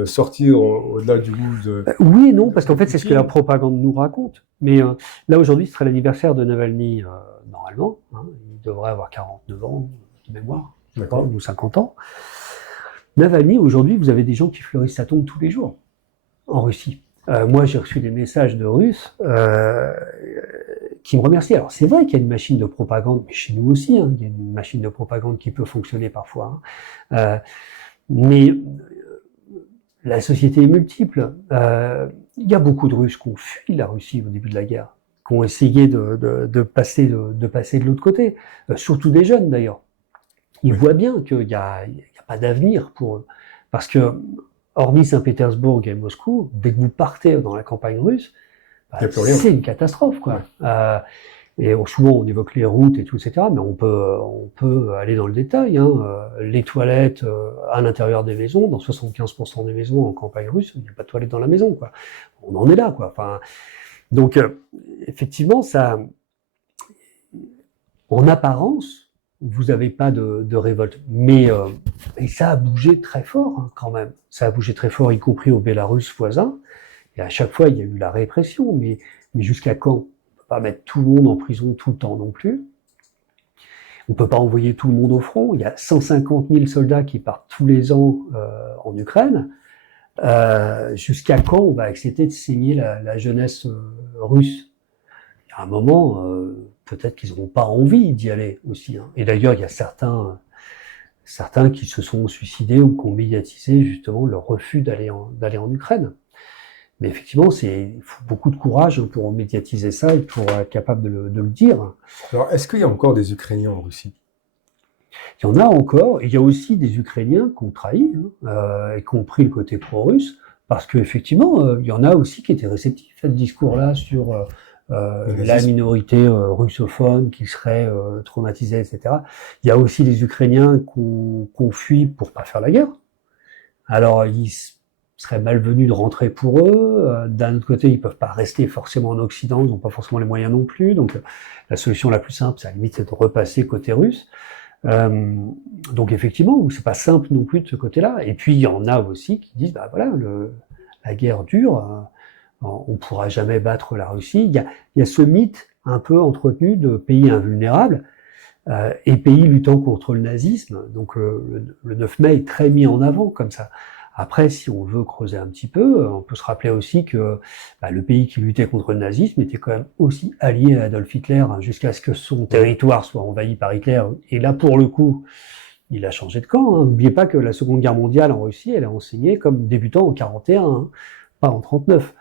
sortir au-delà du bout de... Oui et non, parce qu'en fait, c'est ce que la propagande nous raconte. Mais là, aujourd'hui, ce serait l'anniversaire de Navalny, normalement. Hein, il devrait avoir 49 ans de mémoire, je crois, ou 50 ans. Navalny, aujourd'hui, vous avez des gens qui fleurissent sa tombe tous les jours en Russie. Moi, j'ai reçu des messages de Russes qui me remercient. Alors, c'est vrai qu'il y a une machine de propagande, mais chez nous aussi, hein, il y a une machine de propagande qui peut fonctionner parfois. Hein. Mais la société est multiple. Il y a beaucoup de Russes qui ont fui la Russie au début de la guerre, qui ont essayé de passer de l'autre côté. Surtout des jeunes, d'ailleurs. Ils voient bien qu'il n'y a pas d'avenir pour eux. Parce que, hormis Saint-Pétersbourg et Moscou, dès que vous partez dans la campagne russe, c'est une catastrophe, quoi. Ouais. Et souvent, on évoque les routes et tout, etc. Mais on peut aller dans le détail. Hein. Les toilettes à l'intérieur des maisons, dans 75% des maisons en campagne russe, il n'y a pas de toilettes dans la maison, quoi. On en est là, quoi. Enfin, donc, effectivement, ça, en apparence, vous n'avez pas de révolte. Mais et ça a bougé très fort, hein, quand même. Ça a bougé très fort, y compris au Bélarus voisin. Et à chaque fois, il y a eu la répression. Mais jusqu'à quand? On ne peut pas mettre tout le monde en prison tout le temps non plus. On ne peut pas envoyer tout le monde au front. Il y a 150 000 soldats qui partent tous les ans en Ukraine. Jusqu'à quand on va accepter de saigner la jeunesse russe? Il y a un moment... peut-être qu'ils n'auront pas envie d'y aller aussi. Hein. Et d'ailleurs, il y a certains qui se sont suicidés ou qui ont médiatisé justement leur refus d'aller en Ukraine. Mais effectivement, il faut beaucoup de courage pour médiatiser ça et pour être capable de le dire. Alors, est-ce qu'il y a encore des Ukrainiens en Russie? Il y en a encore. Et il y a aussi des Ukrainiens qui ont trahi et qui ont pris le côté pro-russe, parce qu'effectivement, il y en a aussi qui étaient réceptifs à ce discours-là sur... la minorité russophone qui serait traumatisée, etc. Il y a aussi des Ukrainiens qu'on fuit pour pas faire la guerre. Alors, il serait malvenu de rentrer pour eux. D'un autre côté, ils peuvent pas rester forcément en Occident, ils n'ont pas forcément les moyens non plus. Donc, la solution la plus simple, c'est à la limite, c'est de repasser côté russe. Donc, effectivement, c'est pas simple non plus de ce côté-là. Et puis, il y en a aussi qui disent, bah voilà, la guerre dure. On ne pourra jamais battre la Russie. Il y a ce mythe un peu entretenu de pays invulnérables et pays luttant contre le nazisme. Donc le 9 mai est très mis en avant comme ça. Après, si on veut creuser un petit peu, on peut se rappeler aussi que le pays qui luttait contre le nazisme était quand même aussi allié à Adolf Hitler jusqu'à ce que son territoire soit envahi par Hitler. Et là, pour le coup, il a changé de camp. Hein. N'oubliez pas que la Seconde Guerre mondiale en Russie, elle a enseigné comme débutant en 41. Hein. Pas en 39.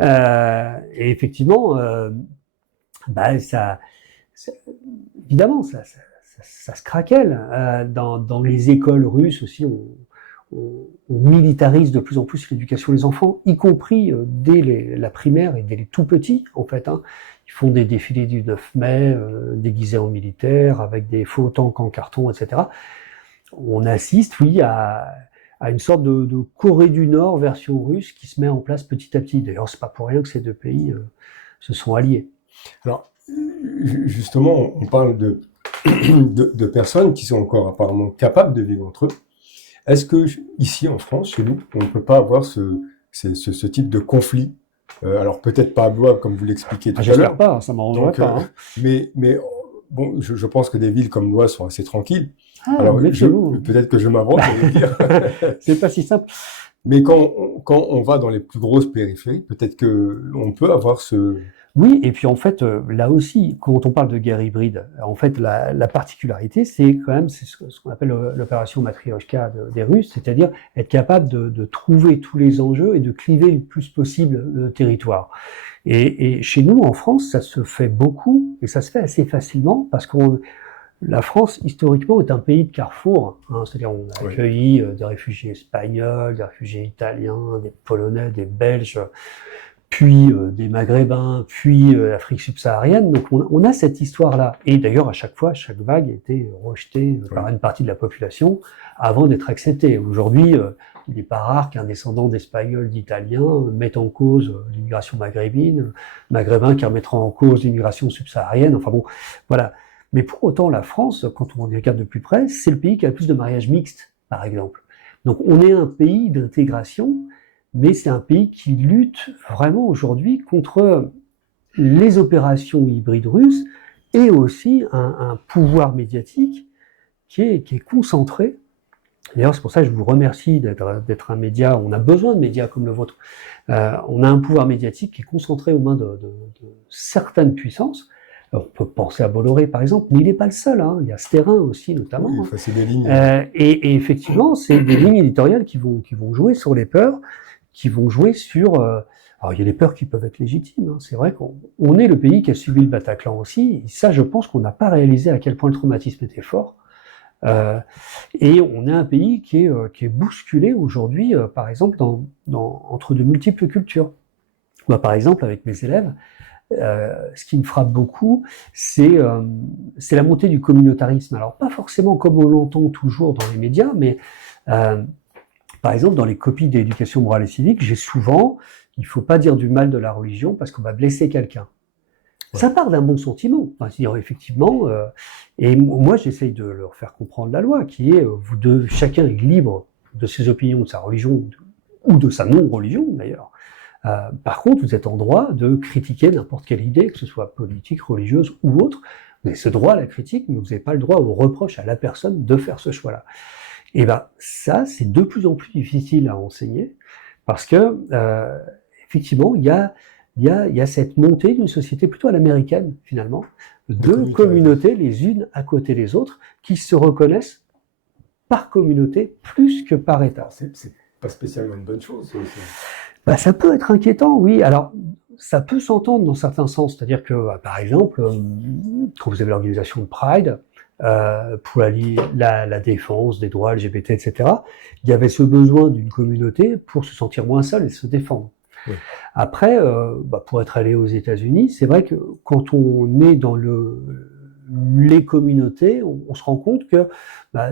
Et effectivement, évidemment, ça se craquelle. Dans les écoles russes aussi, on militarise de plus en plus l'éducation des enfants, y compris dès la primaire et dès les tout petits, en fait. Hein. Ils font des défilés du 9 mai, déguisés en militaires, avec des faux tanks en carton, etc. On assiste, oui, à une sorte de Corée du Nord version russe qui se met en place petit à petit. D'ailleurs, c'est pas pour rien que ces deux pays se sont alliés. Alors, justement, on parle de personnes qui sont encore apparemment capables de vivre entre eux. Est-ce que ici en France, chez nous, on ne peut pas avoir ce type de conflit? Alors peut-être pas à Blois, comme vous l'expliquez tout à l'heure. J'espère pas, ça m'arrangerait pas. Hein. Mais bon, je pense que des villes comme Blois sont assez tranquilles. Ah, alors peut-être que je m'avance, je veux dire. C'est pas si simple. Mais quand on va dans les plus grosses périphéries, peut-être que on peut avoir ce... Oui, et puis en fait, là aussi, quand on parle de guerre hybride, en fait, la particularité, c'est quand même ce qu'on appelle l'opération Matrioshka des Russes, c'est-à-dire être capable de trouver tous les enjeux et de cliver le plus possible le territoire. Et chez nous, en France, ça se fait beaucoup, et ça se fait assez facilement, parce que la France, historiquement, est un pays de carrefour. Hein, c'est-à-dire, on a accueilli des réfugiés espagnols, des réfugiés italiens, des Polonais, des Belges, puis des Maghrébins, puis l'Afrique subsaharienne. Donc on a cette histoire-là. Et d'ailleurs, à chaque fois, chaque vague était rejetée par une partie de la population avant d'être acceptée. Aujourd'hui, il n'est pas rare qu'un descendant d'Espagnols, d'Italiens mette en cause l'immigration maghrébine, Maghrébins qui remettront en cause l'immigration subsaharienne. Enfin bon, voilà. Mais pour autant, la France, quand on regarde de plus près, c'est le pays qui a le plus de mariages mixtes, par exemple. Donc on est un pays d'intégration, mais c'est un pays qui lutte vraiment aujourd'hui contre les opérations hybrides russes et aussi un pouvoir médiatique qui est concentré. D'ailleurs, c'est pour ça que je vous remercie d'être un média. On a besoin de médias comme le vôtre. On a un pouvoir médiatique qui est concentré aux mains de certaines puissances. Alors, on peut penser à Bolloré, par exemple, mais il n'est pas le seul. Hein. Il y a Sterrin aussi, notamment. Oui, c'est des lignes. Et effectivement, c'est des lignes éditoriales qui vont jouer sur les peurs, qui vont jouer sur... alors, il y a des peurs qui peuvent être légitimes. Hein. C'est vrai qu'on est le pays qui a subi le Bataclan aussi. Et ça, je pense qu'on n'a pas réalisé à quel point le traumatisme était fort. Et on est un pays qui est bousculé aujourd'hui, par exemple, entre de multiples cultures. Moi, par exemple, avec mes élèves, ce qui me frappe beaucoup, c'est la montée du communautarisme. Alors, pas forcément comme on l'entend toujours dans les médias, mais par exemple, dans les copies d'éducation morale et civique, j'ai souvent, il ne faut pas dire du mal de la religion parce qu'on va blesser quelqu'un. Ouais. Ça part d'un bon sentiment. Enfin, c'est-à-dire, effectivement, et moi, j'essaye de leur faire comprendre la loi, qui est, chacun est libre de ses opinions, de sa religion, ou de sa non-religion, d'ailleurs. Par contre, vous êtes en droit de critiquer n'importe quelle idée, que ce soit politique, religieuse ou autre. Vous avez ce droit à la critique, mais vous n'avez pas le droit au reproche à la personne de faire ce choix-là. Et ben ça, c'est de plus en plus difficile à enseigner parce que effectivement, il y a cette montée d'une société plutôt à l'américaine finalement, de communautés les unes à côté des autres qui se reconnaissent par communauté plus que par État. C'est pas spécialement une bonne chose. Bah, ça peut être inquiétant, oui. Alors, ça peut s'entendre dans certains sens, c'est-à-dire que, par exemple, quand vous avez l'organisation de Pride, pour la défense des droits LGBT, etc., il y avait ce besoin d'une communauté pour se sentir moins seul et se défendre. Oui. Après, pour être allé aux États-Unis, c'est vrai que quand on est dans les communautés, on se rend compte que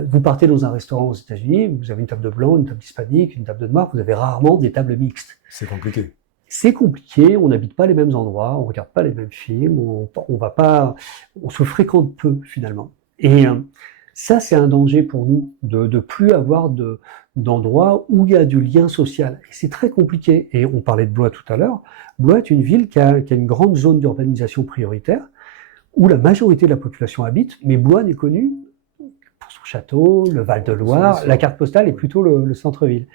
vous partez dans un restaurant aux États-Unis, vous avez une table de blanc, une table d'hispanique, une table de noir, vous avez rarement des tables mixtes. C'est compliqué. C'est compliqué, on n'habite pas les mêmes endroits, on regarde pas les mêmes films, on se fréquente peu finalement. Et ça, c'est un danger pour nous, de plus avoir d'endroits où il y a du lien social. Et c'est très compliqué. Et on parlait de Blois tout à l'heure. Blois est une ville qui a une grande zone d'urbanisation prioritaire, où la majorité de la population habite, mais Blois n'est connu pour son château, le Val-de-Loire, la carte postale est plutôt le centre-ville.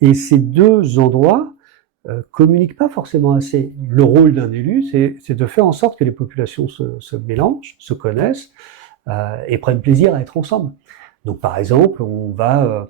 Et ces deux endroits communiquent pas forcément assez. Le rôle d'un élu, c'est de faire en sorte que les populations se mélangent, se connaissent et prennent plaisir à être ensemble. Donc par exemple, on va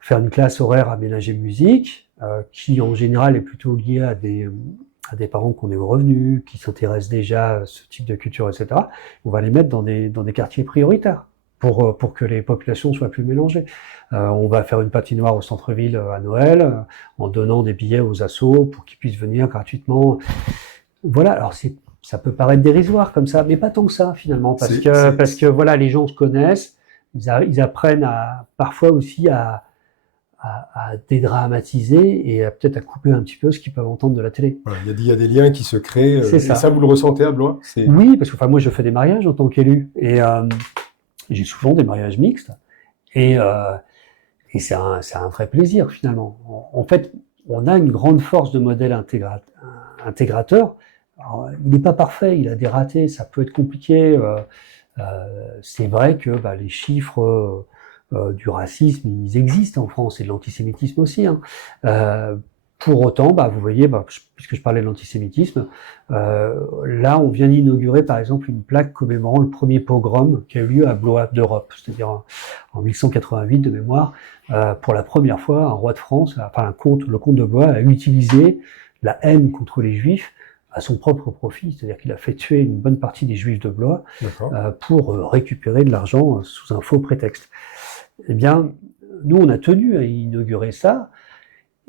faire une classe horaire aménagée musique, qui en général est plutôt liée à des parents qui ont des revenus, qui s'intéressent déjà à ce type de culture, etc. On va les mettre dans des quartiers prioritaires. pour que les populations soient plus mélangées. On va faire une patinoire au centre-ville à Noël, en donnant des billets aux assos pour qu'ils puissent venir gratuitement. Voilà, alors ça peut paraître dérisoire comme ça, mais pas tant que ça finalement, parce que voilà, les gens se connaissent, ils apprennent parfois aussi à dédramatiser et peut-être à couper un petit peu ce qu'ils peuvent entendre de la télé. Voilà, il y a des liens qui se créent. C'est et ça, vous le ressentez à Blois? Oui, parce que moi je fais des mariages en tant qu'élu et j'ai souvent des mariages mixtes et c'est un vrai plaisir finalement. En fait, on a une grande force de modèle intégrateur. Alors, il n'est pas parfait, il a des ratés, ça peut être compliqué. C'est vrai que les chiffres du racisme, ils existent en France, et de l'antisémitisme aussi. Hein. Pour autant, vous voyez, puisque je parlais de l'antisémitisme, là, on vient d'inaugurer, par exemple, une plaque commémorant le premier pogrom qui a eu lieu à Blois d'Europe, c'est-à-dire en 1188 de mémoire. Pour la première fois, un roi de France, enfin le comte de Blois, a utilisé la haine contre les Juifs à son propre profit, c'est-à-dire qu'il a fait tuer une bonne partie des Juifs de Blois pour récupérer de l'argent sous un faux prétexte. Eh bien, nous, on a tenu à inaugurer ça,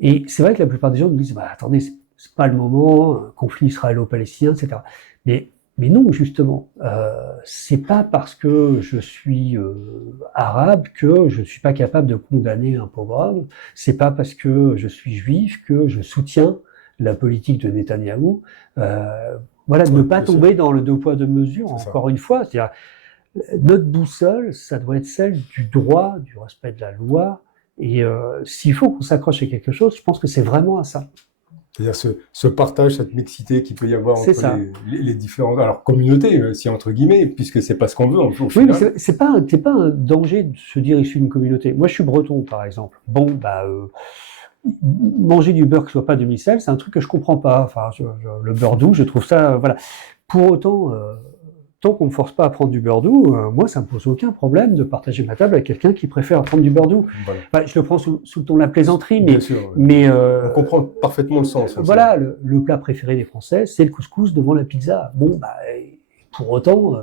et c'est vrai que la plupart des gens nous disent attendez, c'est pas le moment, conflit israélo-palestinien, etc. Mais non, justement, c'est pas parce que je suis arabe que je suis pas capable de condamner un pogrom, c'est pas parce que je suis juif que je soutiens la politique de Netanyahou. Voilà, de ne pas tomber dans le deux poids deux mesures, encore une fois. C'est-à-dire, notre boussole, ça doit être celle du droit, du respect de la loi. Et s'il faut qu'on s'accroche à quelque chose, je pense que c'est vraiment à ça. C'est-à-dire ce partage, cette mixité qu'il peut y avoir entre les différentes communautés, si entre guillemets, puisque c'est pas ce qu'on veut au final. Oui, mais c'est pas un danger de se dire issu d'une communauté. Moi, je suis breton, par exemple. Bon, manger du beurre qui soit pas demi-sel, c'est un truc que je comprends pas. Enfin, le beurre doux, je trouve ça, voilà. Pour autant, tant qu'on me force pas à prendre du beurre doux, moi, ça me pose aucun problème de partager ma table avec quelqu'un qui préfère prendre du beurre doux. Voilà. Enfin, je le prends sous le ton de la plaisanterie, mais on comprend parfaitement le sens. Voilà, le plat préféré des Français, c'est le couscous devant la pizza. Bon, pour autant,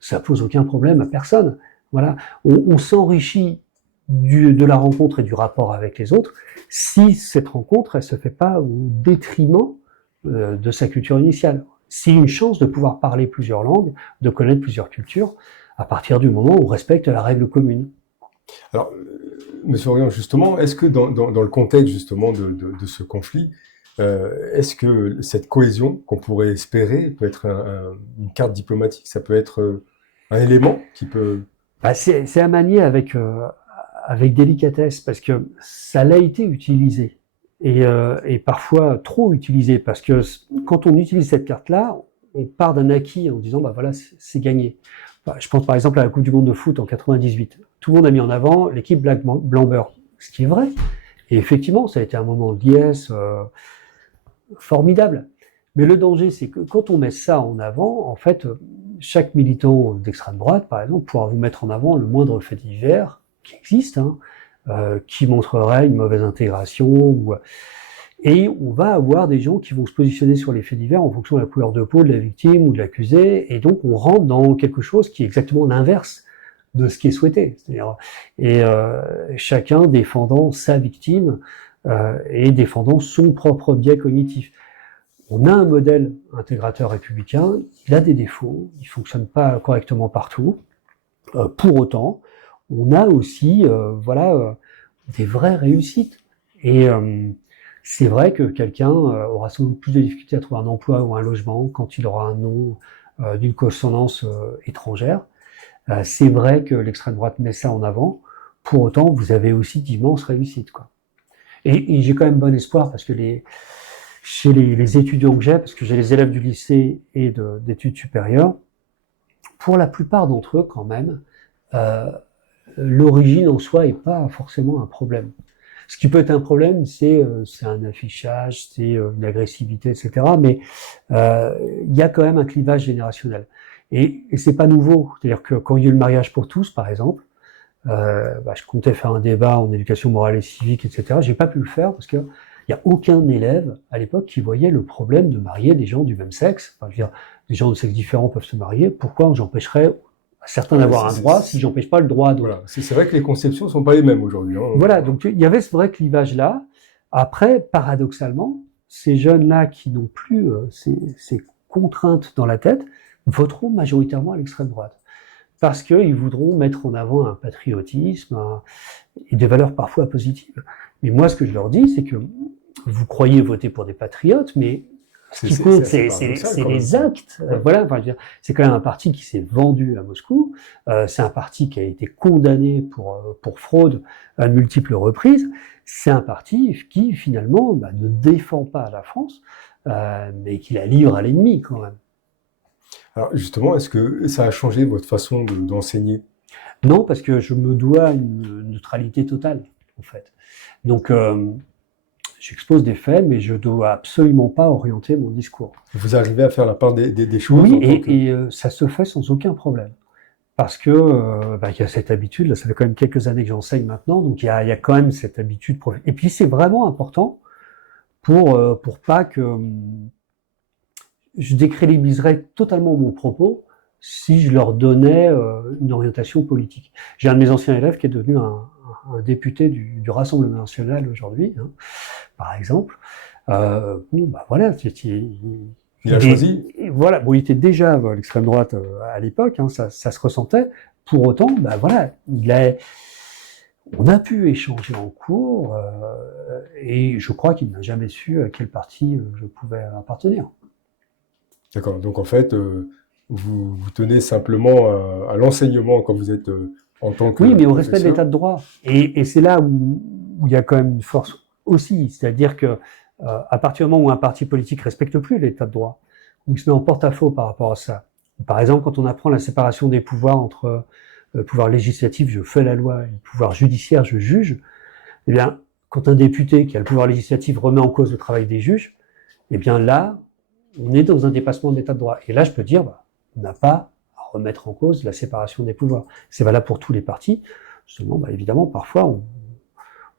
ça pose aucun problème à personne. Voilà, on s'enrichit de la rencontre et du rapport avec les autres, si cette rencontre, elle se fait pas au détriment de sa culture initiale. C'est une chance de pouvoir parler plusieurs langues, de connaître plusieurs cultures, à partir du moment où on respecte la règle commune. Alors, Monsieur Orion, justement, est-ce que dans le contexte justement de ce conflit, est-ce que cette cohésion qu'on pourrait espérer peut être une carte diplomatique, ça peut être un élément qui peut... C'est à manier avec délicatesse, parce que ça l'a été utilisé. Et parfois trop utilisé, parce que quand on utilise cette carte-là, on part d'un acquis en disant voilà, c'est gagné. Je pense par exemple à la Coupe du Monde de foot en 98. Tout le monde a mis en avant l'équipe Black Blamber, ce qui est vrai. Et effectivement, ça a été un moment de liesse formidable. Mais le danger, c'est que quand on met ça en avant, en fait, chaque militant d'extrême droite, par exemple, pourra vous mettre en avant le moindre fait divers qui existe, qui montrerait une mauvaise intégration. Et on va avoir des gens qui vont se positionner sur les faits divers en fonction de la couleur de peau de la victime ou de l'accusé, et donc on rentre dans quelque chose qui est exactement l'inverse de ce qui est souhaité. C'est-à-dire, chacun défendant sa victime et défendant son propre biais cognitif. On a un modèle intégrateur républicain, il a des défauts, il fonctionne pas correctement partout. Pour autant, on a aussi des vraies réussites. Et c'est vrai que quelqu'un aura sans doute plus de difficultés à trouver un emploi ou un logement quand il aura un nom d'une consonance étrangère. C'est vrai que l'extrême droite met ça en avant. Pour autant, vous avez aussi d'immenses réussites, quoi. Et j'ai quand même bon espoir, parce que chez les étudiants que j'ai, parce que j'ai les élèves du lycée et d'études supérieures, pour la plupart d'entre eux, quand même, l'origine en soi est pas forcément un problème. Ce qui peut être un problème, c'est un affichage, c'est une agressivité, etc. Mais il y a quand même un clivage générationnel. Et c'est pas nouveau. C'est-à-dire que quand il y a eu le mariage pour tous, par exemple, je comptais faire un débat en éducation morale et civique, etc. J'ai pas pu le faire parce que il y a aucun élève à l'époque qui voyait le problème de marier des gens du même sexe. Enfin, je veux dire, des gens de sexe différents peuvent se marier. Pourquoi j'empêcherais certain d'avoir un droit si j'empêche pas le droit d'autres. Voilà. C'est vrai que les conceptions sont pas les mêmes aujourd'hui. Hein. Voilà, donc il y avait ce vrai clivage-là. Après, paradoxalement, ces jeunes-là qui n'ont plus ces contraintes dans la tête voteront majoritairement à l'extrême droite. Parce qu'ils voudront mettre en avant un patriotisme et des valeurs parfois positives. Mais moi, ce que je leur dis, c'est que vous croyez voter pour des patriotes, mais ce qui compte, c'est les actes. Ouais. Voilà, enfin, c'est quand même un parti qui s'est vendu à Moscou. C'est un parti qui a été condamné pour fraude à multiples reprises. C'est un parti qui, finalement, ne défend pas la France, mais qui la livre à l'ennemi, quand même. Alors justement, est-ce que ça a changé votre façon d'enseigner? Non, parce que je me dois une neutralité totale, en fait. Donc, j'expose des faits, mais je ne dois absolument pas orienter mon discours. Vous arrivez à faire la part des choses? Oui, et ça se fait sans aucun problème. Parce que il y a cette habitude, là, ça fait quand même quelques années que j'enseigne maintenant, donc il y a quand même cette habitude. Et puis c'est vraiment important pour pas que je décrédibiliserais totalement mon propos si je leur donnais une orientation politique. J'ai un de mes anciens élèves qui est devenu un député du Rassemblement national aujourd'hui, hein, par exemple. Voilà, il a choisi. Voilà, bon, il était déjà à l'extrême droite à l'époque, hein, ça se ressentait. Pour autant, voilà, on a pu échanger en cours, et je crois qu'il n'a jamais su à quel parti je pouvais appartenir. D'accord. Donc en fait, vous tenez simplement à l'enseignement quand vous êtes en tant que oui, mais au professeur. respect de l'état de droit. Et c'est là où il y a quand même une force aussi, c'est-à-dire que à partir du moment où un parti politique respecte plus l'état de droit, ou il se met en porte-à-faux par rapport à ça. Par exemple, quand on apprend la séparation des pouvoirs entre le pouvoir législatif, je fais la loi, et le pouvoir judiciaire, je juge, eh bien, quand un député qui a le pouvoir législatif remet en cause le travail des juges, eh bien là, on est dans un dépassement de l'état de droit. Et là, je peux dire, on n'a pas à remettre en cause la séparation des pouvoirs. C'est valable pour tous les partis. Seulement, évidemment, parfois,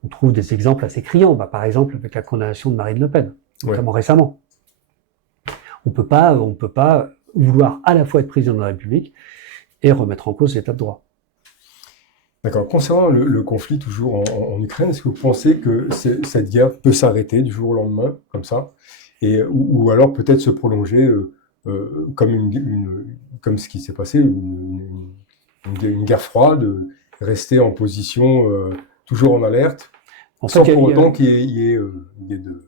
on trouve des exemples assez criants. Par exemple, avec la condamnation de Marine Le Pen, notamment récemment. On peut pas vouloir à la fois être président de la République et remettre en cause l'état de droit. D'accord. Concernant le conflit toujours en Ukraine, est-ce que vous pensez que cette guerre peut s'arrêter du jour au lendemain, comme ça, ou alors peut-être se prolonger comme ce qui s'est passé, une guerre froide, rester en position toujours en alerte, sans pour autant qu'il y ait de...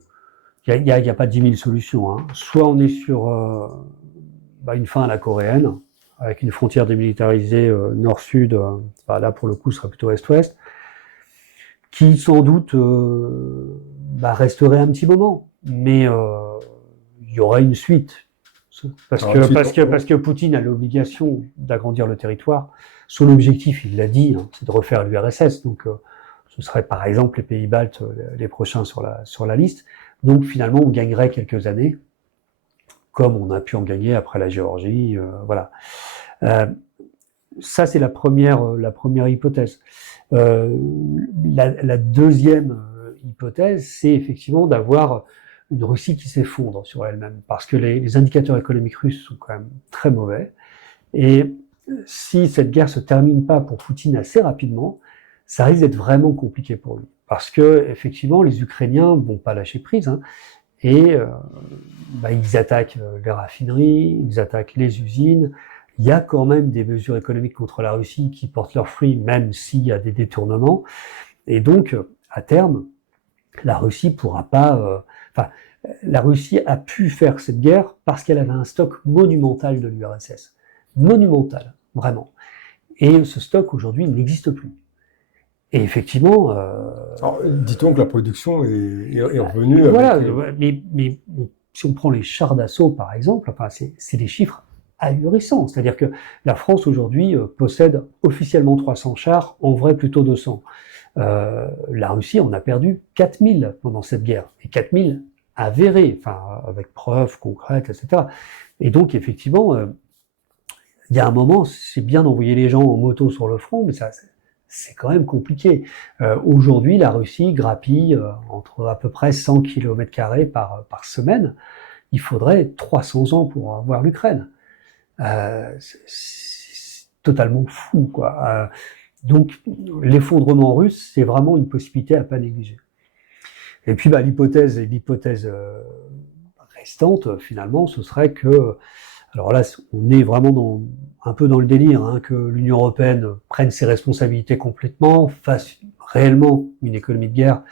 Il n'y a pas 10 000 solutions. Hein. Soit on est sur une fin à la coréenne, avec une frontière démilitarisée nord-sud, là pour le coup ce sera plutôt est-ouest, qui sans doute resterait un petit moment, mais il y aura une suite. Parce que Poutine a l'obligation d'agrandir le territoire. Son objectif, il l'a dit, hein, c'est de refaire l'URSS. Donc ce serait par exemple les pays baltes les prochains sur la liste. Donc finalement, on gagnerait quelques années, comme on a pu en gagner après la Géorgie. Voilà. Ça, c'est la première hypothèse. La deuxième hypothèse, c'est effectivement d'avoir une Russie qui s'effondre sur elle-même, parce que les indicateurs économiques russes sont quand même très mauvais. Et si cette guerre se termine pas pour Poutine assez rapidement, ça risque d'être vraiment compliqué pour lui. Parce que, effectivement, les Ukrainiens vont pas lâcher prise, hein, et ils attaquent les raffineries, ils attaquent les usines. Il y a quand même des mesures économiques contre la Russie qui portent leurs fruits, même s'il y a des détournements. Et donc, à terme, la Russie pourra pas... la Russie a pu faire cette guerre parce qu'elle avait un stock monumental de l'URSS. Monumental, vraiment. Et ce stock, aujourd'hui, n'existe plus. Et effectivement... Alors, dit-on que la production est revenue... Voilà, mais si on prend les chars d'assaut, par exemple, c'est des chiffres ahurissants. C'est-à-dire que la France, aujourd'hui, possède officiellement 300 chars, en vrai plutôt 200. La Russie en a perdu 4000 pendant cette guerre. Et 4000 avérés, avec preuves concrètes, etc. Et donc, effectivement, il y a un moment, c'est bien d'envoyer les gens en moto sur le front, mais c'est quand même compliqué. Aujourd'hui, la Russie grappille entre à peu près 100 km² par semaine. Il faudrait 300 ans pour avoir l'Ukraine. totalement fou, quoi. Donc, l'effondrement russe, c'est vraiment une possibilité à pas négliger. Et puis, l'hypothèse restante, finalement, ce serait que, alors là, on est vraiment un peu dans le délire, hein, que l'Union européenne prenne ses responsabilités complètement, fasse réellement une économie de guerre,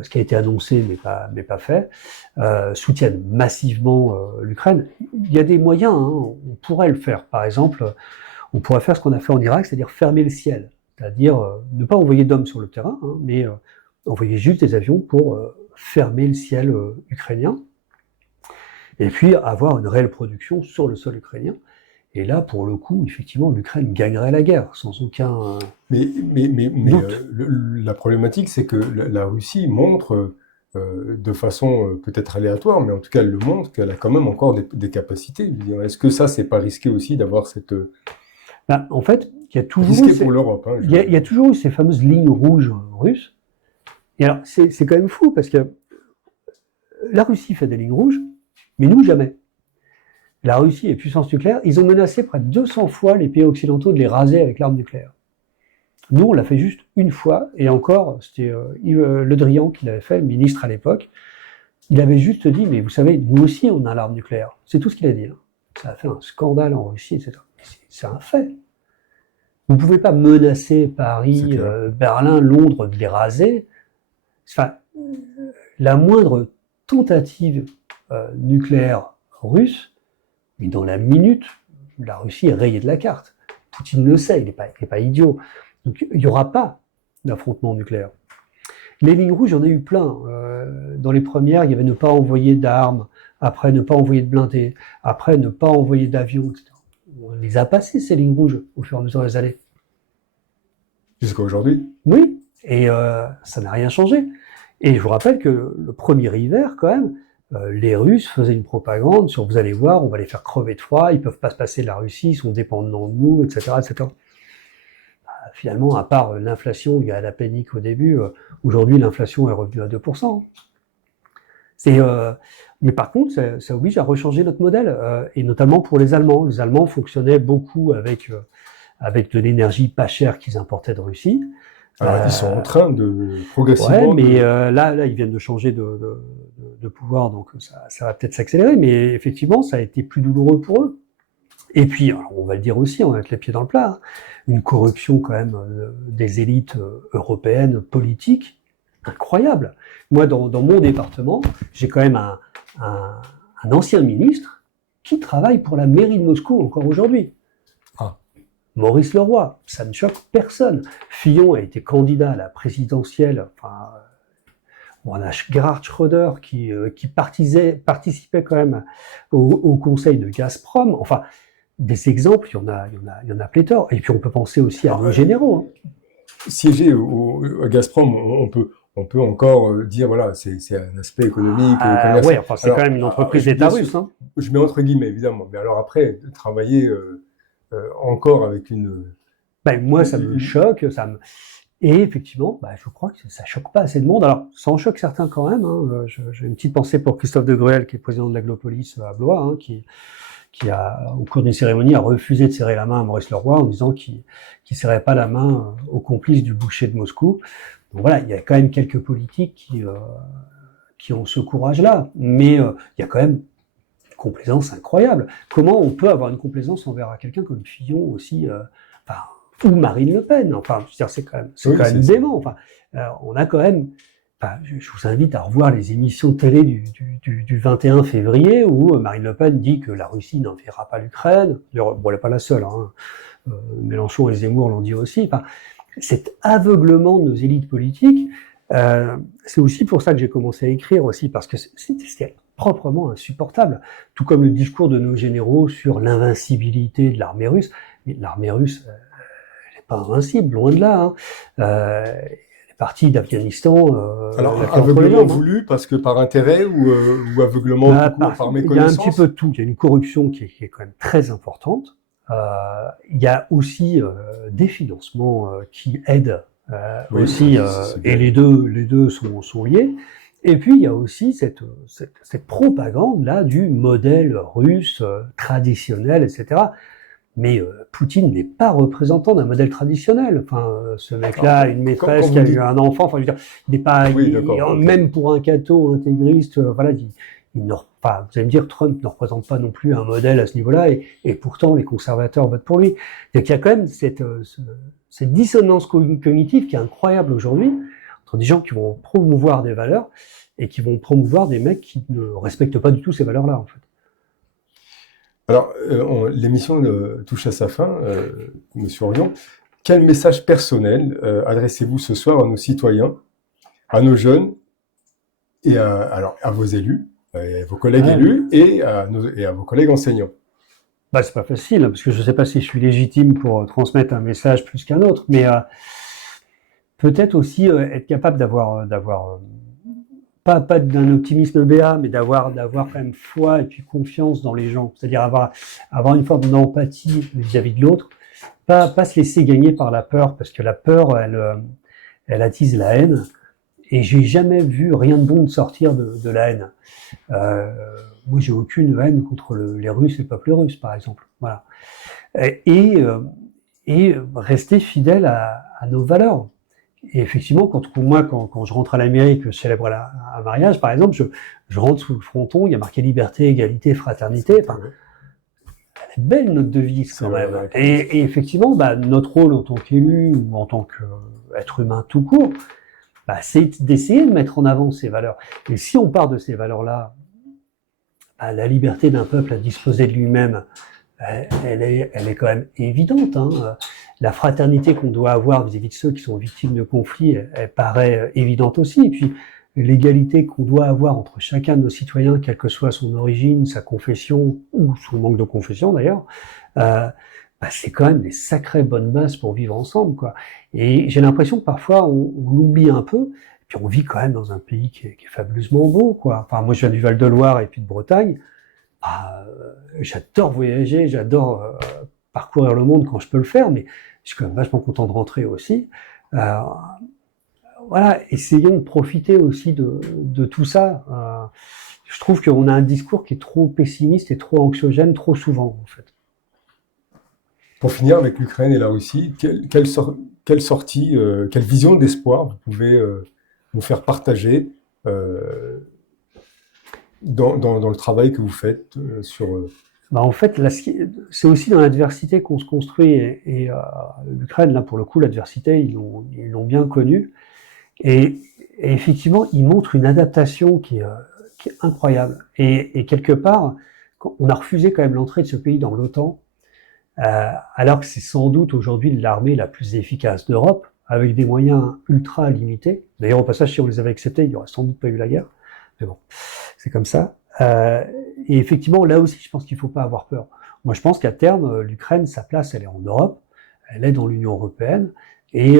ce qui a été annoncé mais pas fait, soutienne massivement l'Ukraine. Il y a des moyens, hein, on pourrait le faire. Par exemple, on pourrait faire ce qu'on a fait en Irak, c'est-à-dire fermer le ciel, c'est-à-dire ne pas envoyer d'hommes sur le terrain, hein, mais envoyer juste des avions pour fermer le ciel ukrainien, et puis avoir une réelle production sur le sol ukrainien. Et là, pour le coup, effectivement, l'Ukraine gagnerait la guerre, sans aucun doute. La problématique, c'est que la Russie montre, de façon peut-être aléatoire, mais en tout cas, elle le montre, qu'elle a quand même encore des capacités. Est-ce que ça, c'est pas risqué aussi d'avoir cette... En fait, il y a toujours... Risqué pour l'Europe. Hein, il y a toujours eu ces fameuses lignes rouges russes. Et alors, c'est quand même fou, parce que la Russie fait des lignes rouges, mais nous, jamais. La Russie est puissance nucléaire, ils ont menacé près de 200 fois les pays occidentaux de les raser avec l'arme nucléaire. Nous, on l'a fait juste une fois, et encore, c'était Yves Le Drian qui l'avait fait, le ministre à l'époque. Il avait juste dit, mais vous savez, nous aussi, on a l'arme nucléaire. C'est tout ce qu'il a dit. Hein. Ça a fait un scandale en Russie, etc. C'est un fait. Vous ne pouvez pas menacer Paris, Berlin, Londres de les raser. Enfin, la moindre tentative nucléaire russe, mais dans la minute, la Russie est rayée de la carte. Poutine le sait, il n'est pas idiot. Donc il n'y aura pas d'affrontement nucléaire. Les lignes rouges, j'en ai eu plein. Dans les premières, il y avait ne pas envoyer d'armes, après ne pas envoyer de blindés, après ne pas envoyer d'avions, etc. On les a passées, ces lignes rouges, au fur et à mesure des années. Jusqu'à aujourd'hui? Oui, et ça n'a rien changé. Et je vous rappelle que le premier hiver, quand même, les Russes faisaient une propagande sur « vous allez voir, on va les faire crever de froid, ils peuvent pas se passer de la Russie, ils sont dépendants de nous, etc. etc. » Finalement, à part l'inflation, il y a la panique au début, aujourd'hui l'inflation est revenue à 2%. Mais par contre, ça oblige à rechanger notre modèle, et notamment pour les Allemands. Les Allemands fonctionnaient beaucoup avec de l'énergie pas chère qu'ils importaient de Russie. Alors, ils sont en train de progressivement... Ouais, mais là, ils viennent de changer de pouvoir, donc ça va peut-être s'accélérer, mais effectivement, ça a été plus douloureux pour eux. Et puis, alors, on va le dire aussi, on va mettre les pieds dans le plat, hein, une corruption quand même des élites européennes, politiques, incroyable. Moi, dans mon département, j'ai quand même un ancien ministre qui travaille pour la mairie de Moscou encore aujourd'hui. Maurice Leroy, ça ne choque personne. Fillon a été candidat à la présidentielle, enfin, on a Gerhard Schröder qui participait quand même au conseil de Gazprom. Enfin, des exemples, il y en a pléthore. Et puis on peut penser aussi à nos généraux. Hein. Siéger à Gazprom, on peut encore dire, voilà, c'est un aspect économique. Oui, enfin, c'est quand même une entreprise d'État russe. Hein. Je mets entre guillemets, évidemment. Mais alors après, travailler encore avec une... moi, ça me choque. Et effectivement, je crois que ça choque pas assez de monde. Alors, ça en choque certains quand même. Hein. J'ai une petite pensée pour Christophe de Gruel, qui est président de l'Aglopolis à Blois, hein, qui a, au cours d'une cérémonie, a refusé de serrer la main à Maurice Leroy en disant qu'il serrait pas la main aux complices du boucher de Moscou. Donc voilà, il y a quand même quelques politiques qui ont ce courage-là. Mais il y a quand même une complaisance incroyable. Comment on peut avoir une complaisance envers quelqu'un comme Fillon aussi, ou Marine Le Pen? Enfin, je veux dire, c'est quand même dément. Enfin, on a quand même... je vous invite à revoir les émissions de télé du 21 février où Marine Le Pen dit que la Russie n'enverra pas l'Ukraine. Bon, elle n'est pas la seule. Hein. Mélenchon et Zemmour l'ont dit aussi. Enfin, cet aveuglement de nos élites politiques, c'est aussi pour ça que j'ai commencé à écrire aussi, parce que c'était proprement insupportable. Tout comme le discours de nos généraux sur l'invincibilité de l'armée russe. Mais l'armée russe, elle n'est pas invincible, loin de là. Hein. Partie d'Afghanistan. Alors, aveuglement voulu, parce que par intérêt ou aveuglement par méconnaissance? Il y a un petit peu de tout. Il y a une corruption qui est quand même très importante. Il y a aussi des financements qui aident aussi, et les deux sont liés. Et puis, il y a aussi cette propagande-là du modèle russe traditionnel, etc. Mais Poutine n'est pas représentant d'un modèle traditionnel. Enfin, ce mec-là a une maîtresse qui a eu un enfant. Enfin, je veux dire, il n'est pas, même pour un catho intégriste, voilà, enfin, vous allez me dire, Trump ne représente pas non plus un modèle à ce niveau-là, et pourtant les conservateurs votent pour lui. Donc il y a quand même cette dissonance cognitive qui est incroyable aujourd'hui entre des gens qui vont promouvoir des valeurs et qui vont promouvoir des mecs qui ne respectent pas du tout ces valeurs-là, en fait. Alors, l'émission touche à sa fin, Monsieur Orion. Quel message personnel adressez-vous ce soir à nos citoyens, à nos jeunes et à vos élus, à vos collègues élus et à vos collègues enseignants? Bah, c'est pas facile, parce que je sais pas si je suis légitime pour transmettre un message plus qu'un autre, mais peut-être aussi être capable d'avoir pas d'un optimisme béat, mais d'avoir quand même foi et puis confiance dans les gens. C'est-à-dire avoir une forme d'empathie vis-à-vis de l'autre, pas se laisser gagner par la peur, parce que la peur, elle attise la haine. Et j'ai jamais vu rien de bon de sortir de la haine. Moi, j'ai aucune haine contre les Russes et le peuple russe, par exemple. Voilà. Et rester fidèle à nos valeurs. Et effectivement, quand je rentre à la mairie, que je célèbre un mariage, par exemple, je rentre sous le fronton, il y a marqué liberté, égalité, fraternité. Enfin, elle est belle, notre devise, quand même. Et effectivement, notre rôle en tant qu'élu ou en tant qu'être humain tout court, c'est d'essayer de mettre en avant ces valeurs. Et si on part de ces valeurs-là, la liberté d'un peuple à disposer de lui-même, elle est quand même évidente, hein. La fraternité qu'on doit avoir vis-à-vis de ceux qui sont victimes de conflits, elle paraît évidente aussi. Et puis, l'égalité qu'on doit avoir entre chacun de nos citoyens, quelle que soit son origine, sa confession, ou son manque de confession d'ailleurs, c'est quand même des sacrées bonnes bases pour vivre ensemble, quoi. Et j'ai l'impression que parfois, on l'oublie un peu, et puis on vit quand même dans un pays qui est fabuleusement beau, quoi. Enfin, moi, je viens du Val-de-Loire et puis de Bretagne. J'adore voyager, j'adore parcourir le monde quand je peux le faire, mais je suis quand même vachement content de rentrer aussi. Voilà, essayons de profiter aussi de tout ça. Je trouve qu'on a un discours qui est trop pessimiste et trop anxiogène trop souvent, en fait. Pour finir avec l'Ukraine et la Russie, quelle vision d'espoir vous pouvez nous faire partager dans le travail que vous faites sur... En fait, c'est aussi dans l'adversité qu'on se construit. Et l'Ukraine, là, pour le coup, l'adversité, ils l'ont bien connue. Et effectivement, ils montrent une adaptation qui est incroyable. Et quelque part, on a refusé quand même l'entrée de ce pays dans l'OTAN, alors que c'est sans doute aujourd'hui l'armée la plus efficace d'Europe, avec des moyens ultra limités. D'ailleurs, au passage, si on les avait acceptés, il n'y aurait sans doute pas eu la guerre. Mais bon, c'est comme ça. Et effectivement, là aussi, je pense qu'il ne faut pas avoir peur. Moi, je pense qu'à terme, l'Ukraine, sa place, elle est en Europe, elle est dans l'Union européenne, et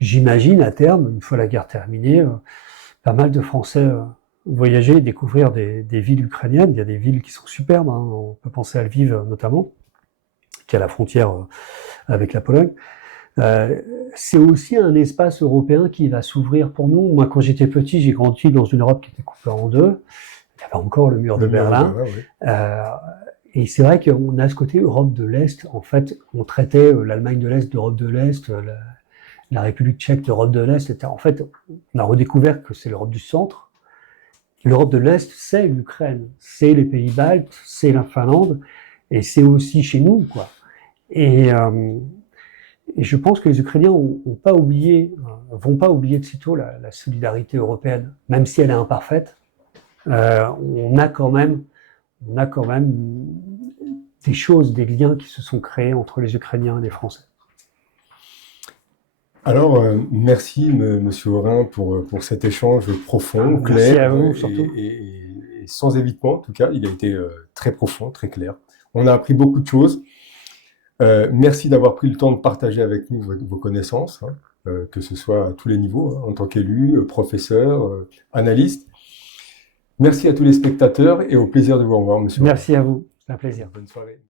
j'imagine à terme, une fois la guerre terminée, pas mal de Français voyager et découvrir des villes ukrainiennes. Il y a des villes qui sont superbes, hein. On peut penser à Lviv notamment, qui est à la frontière avec la Pologne. C'est aussi un espace européen qui va s'ouvrir pour nous. Moi, quand j'étais petit, j'ai grandi dans une Europe qui était coupée en deux. Il y avait encore le mur de Berlin. Et c'est vrai qu'on a ce côté Europe de l'Est. En fait, on traitait l'Allemagne de l'Est d'Europe de l'Est, la République tchèque d'Europe de l'Est, etc. En fait, on a redécouvert que c'est l'Europe du centre. L'Europe de l'Est, c'est l'Ukraine, c'est les pays baltes, c'est la Finlande, et c'est aussi chez nous, quoi. Et je pense que les Ukrainiens vont pas oublier de sitôt la solidarité européenne, même si elle est imparfaite. On a quand même des choses, des liens qui se sont créés entre les Ukrainiens et les Français. Alors, merci Monsieur Aurin pour cet échange profond, clair, merci à vous, surtout. Et sans évitement. En tout cas, il a été très profond, très clair. On a appris beaucoup de choses. Merci d'avoir pris le temps de partager avec nous vos connaissances, hein, que ce soit à tous les niveaux, hein, en tant qu'élu, professeur, analyste. Merci à tous les spectateurs et au plaisir de vous revoir, Monsieur. Merci à vous, c'est un plaisir. Bonne soirée.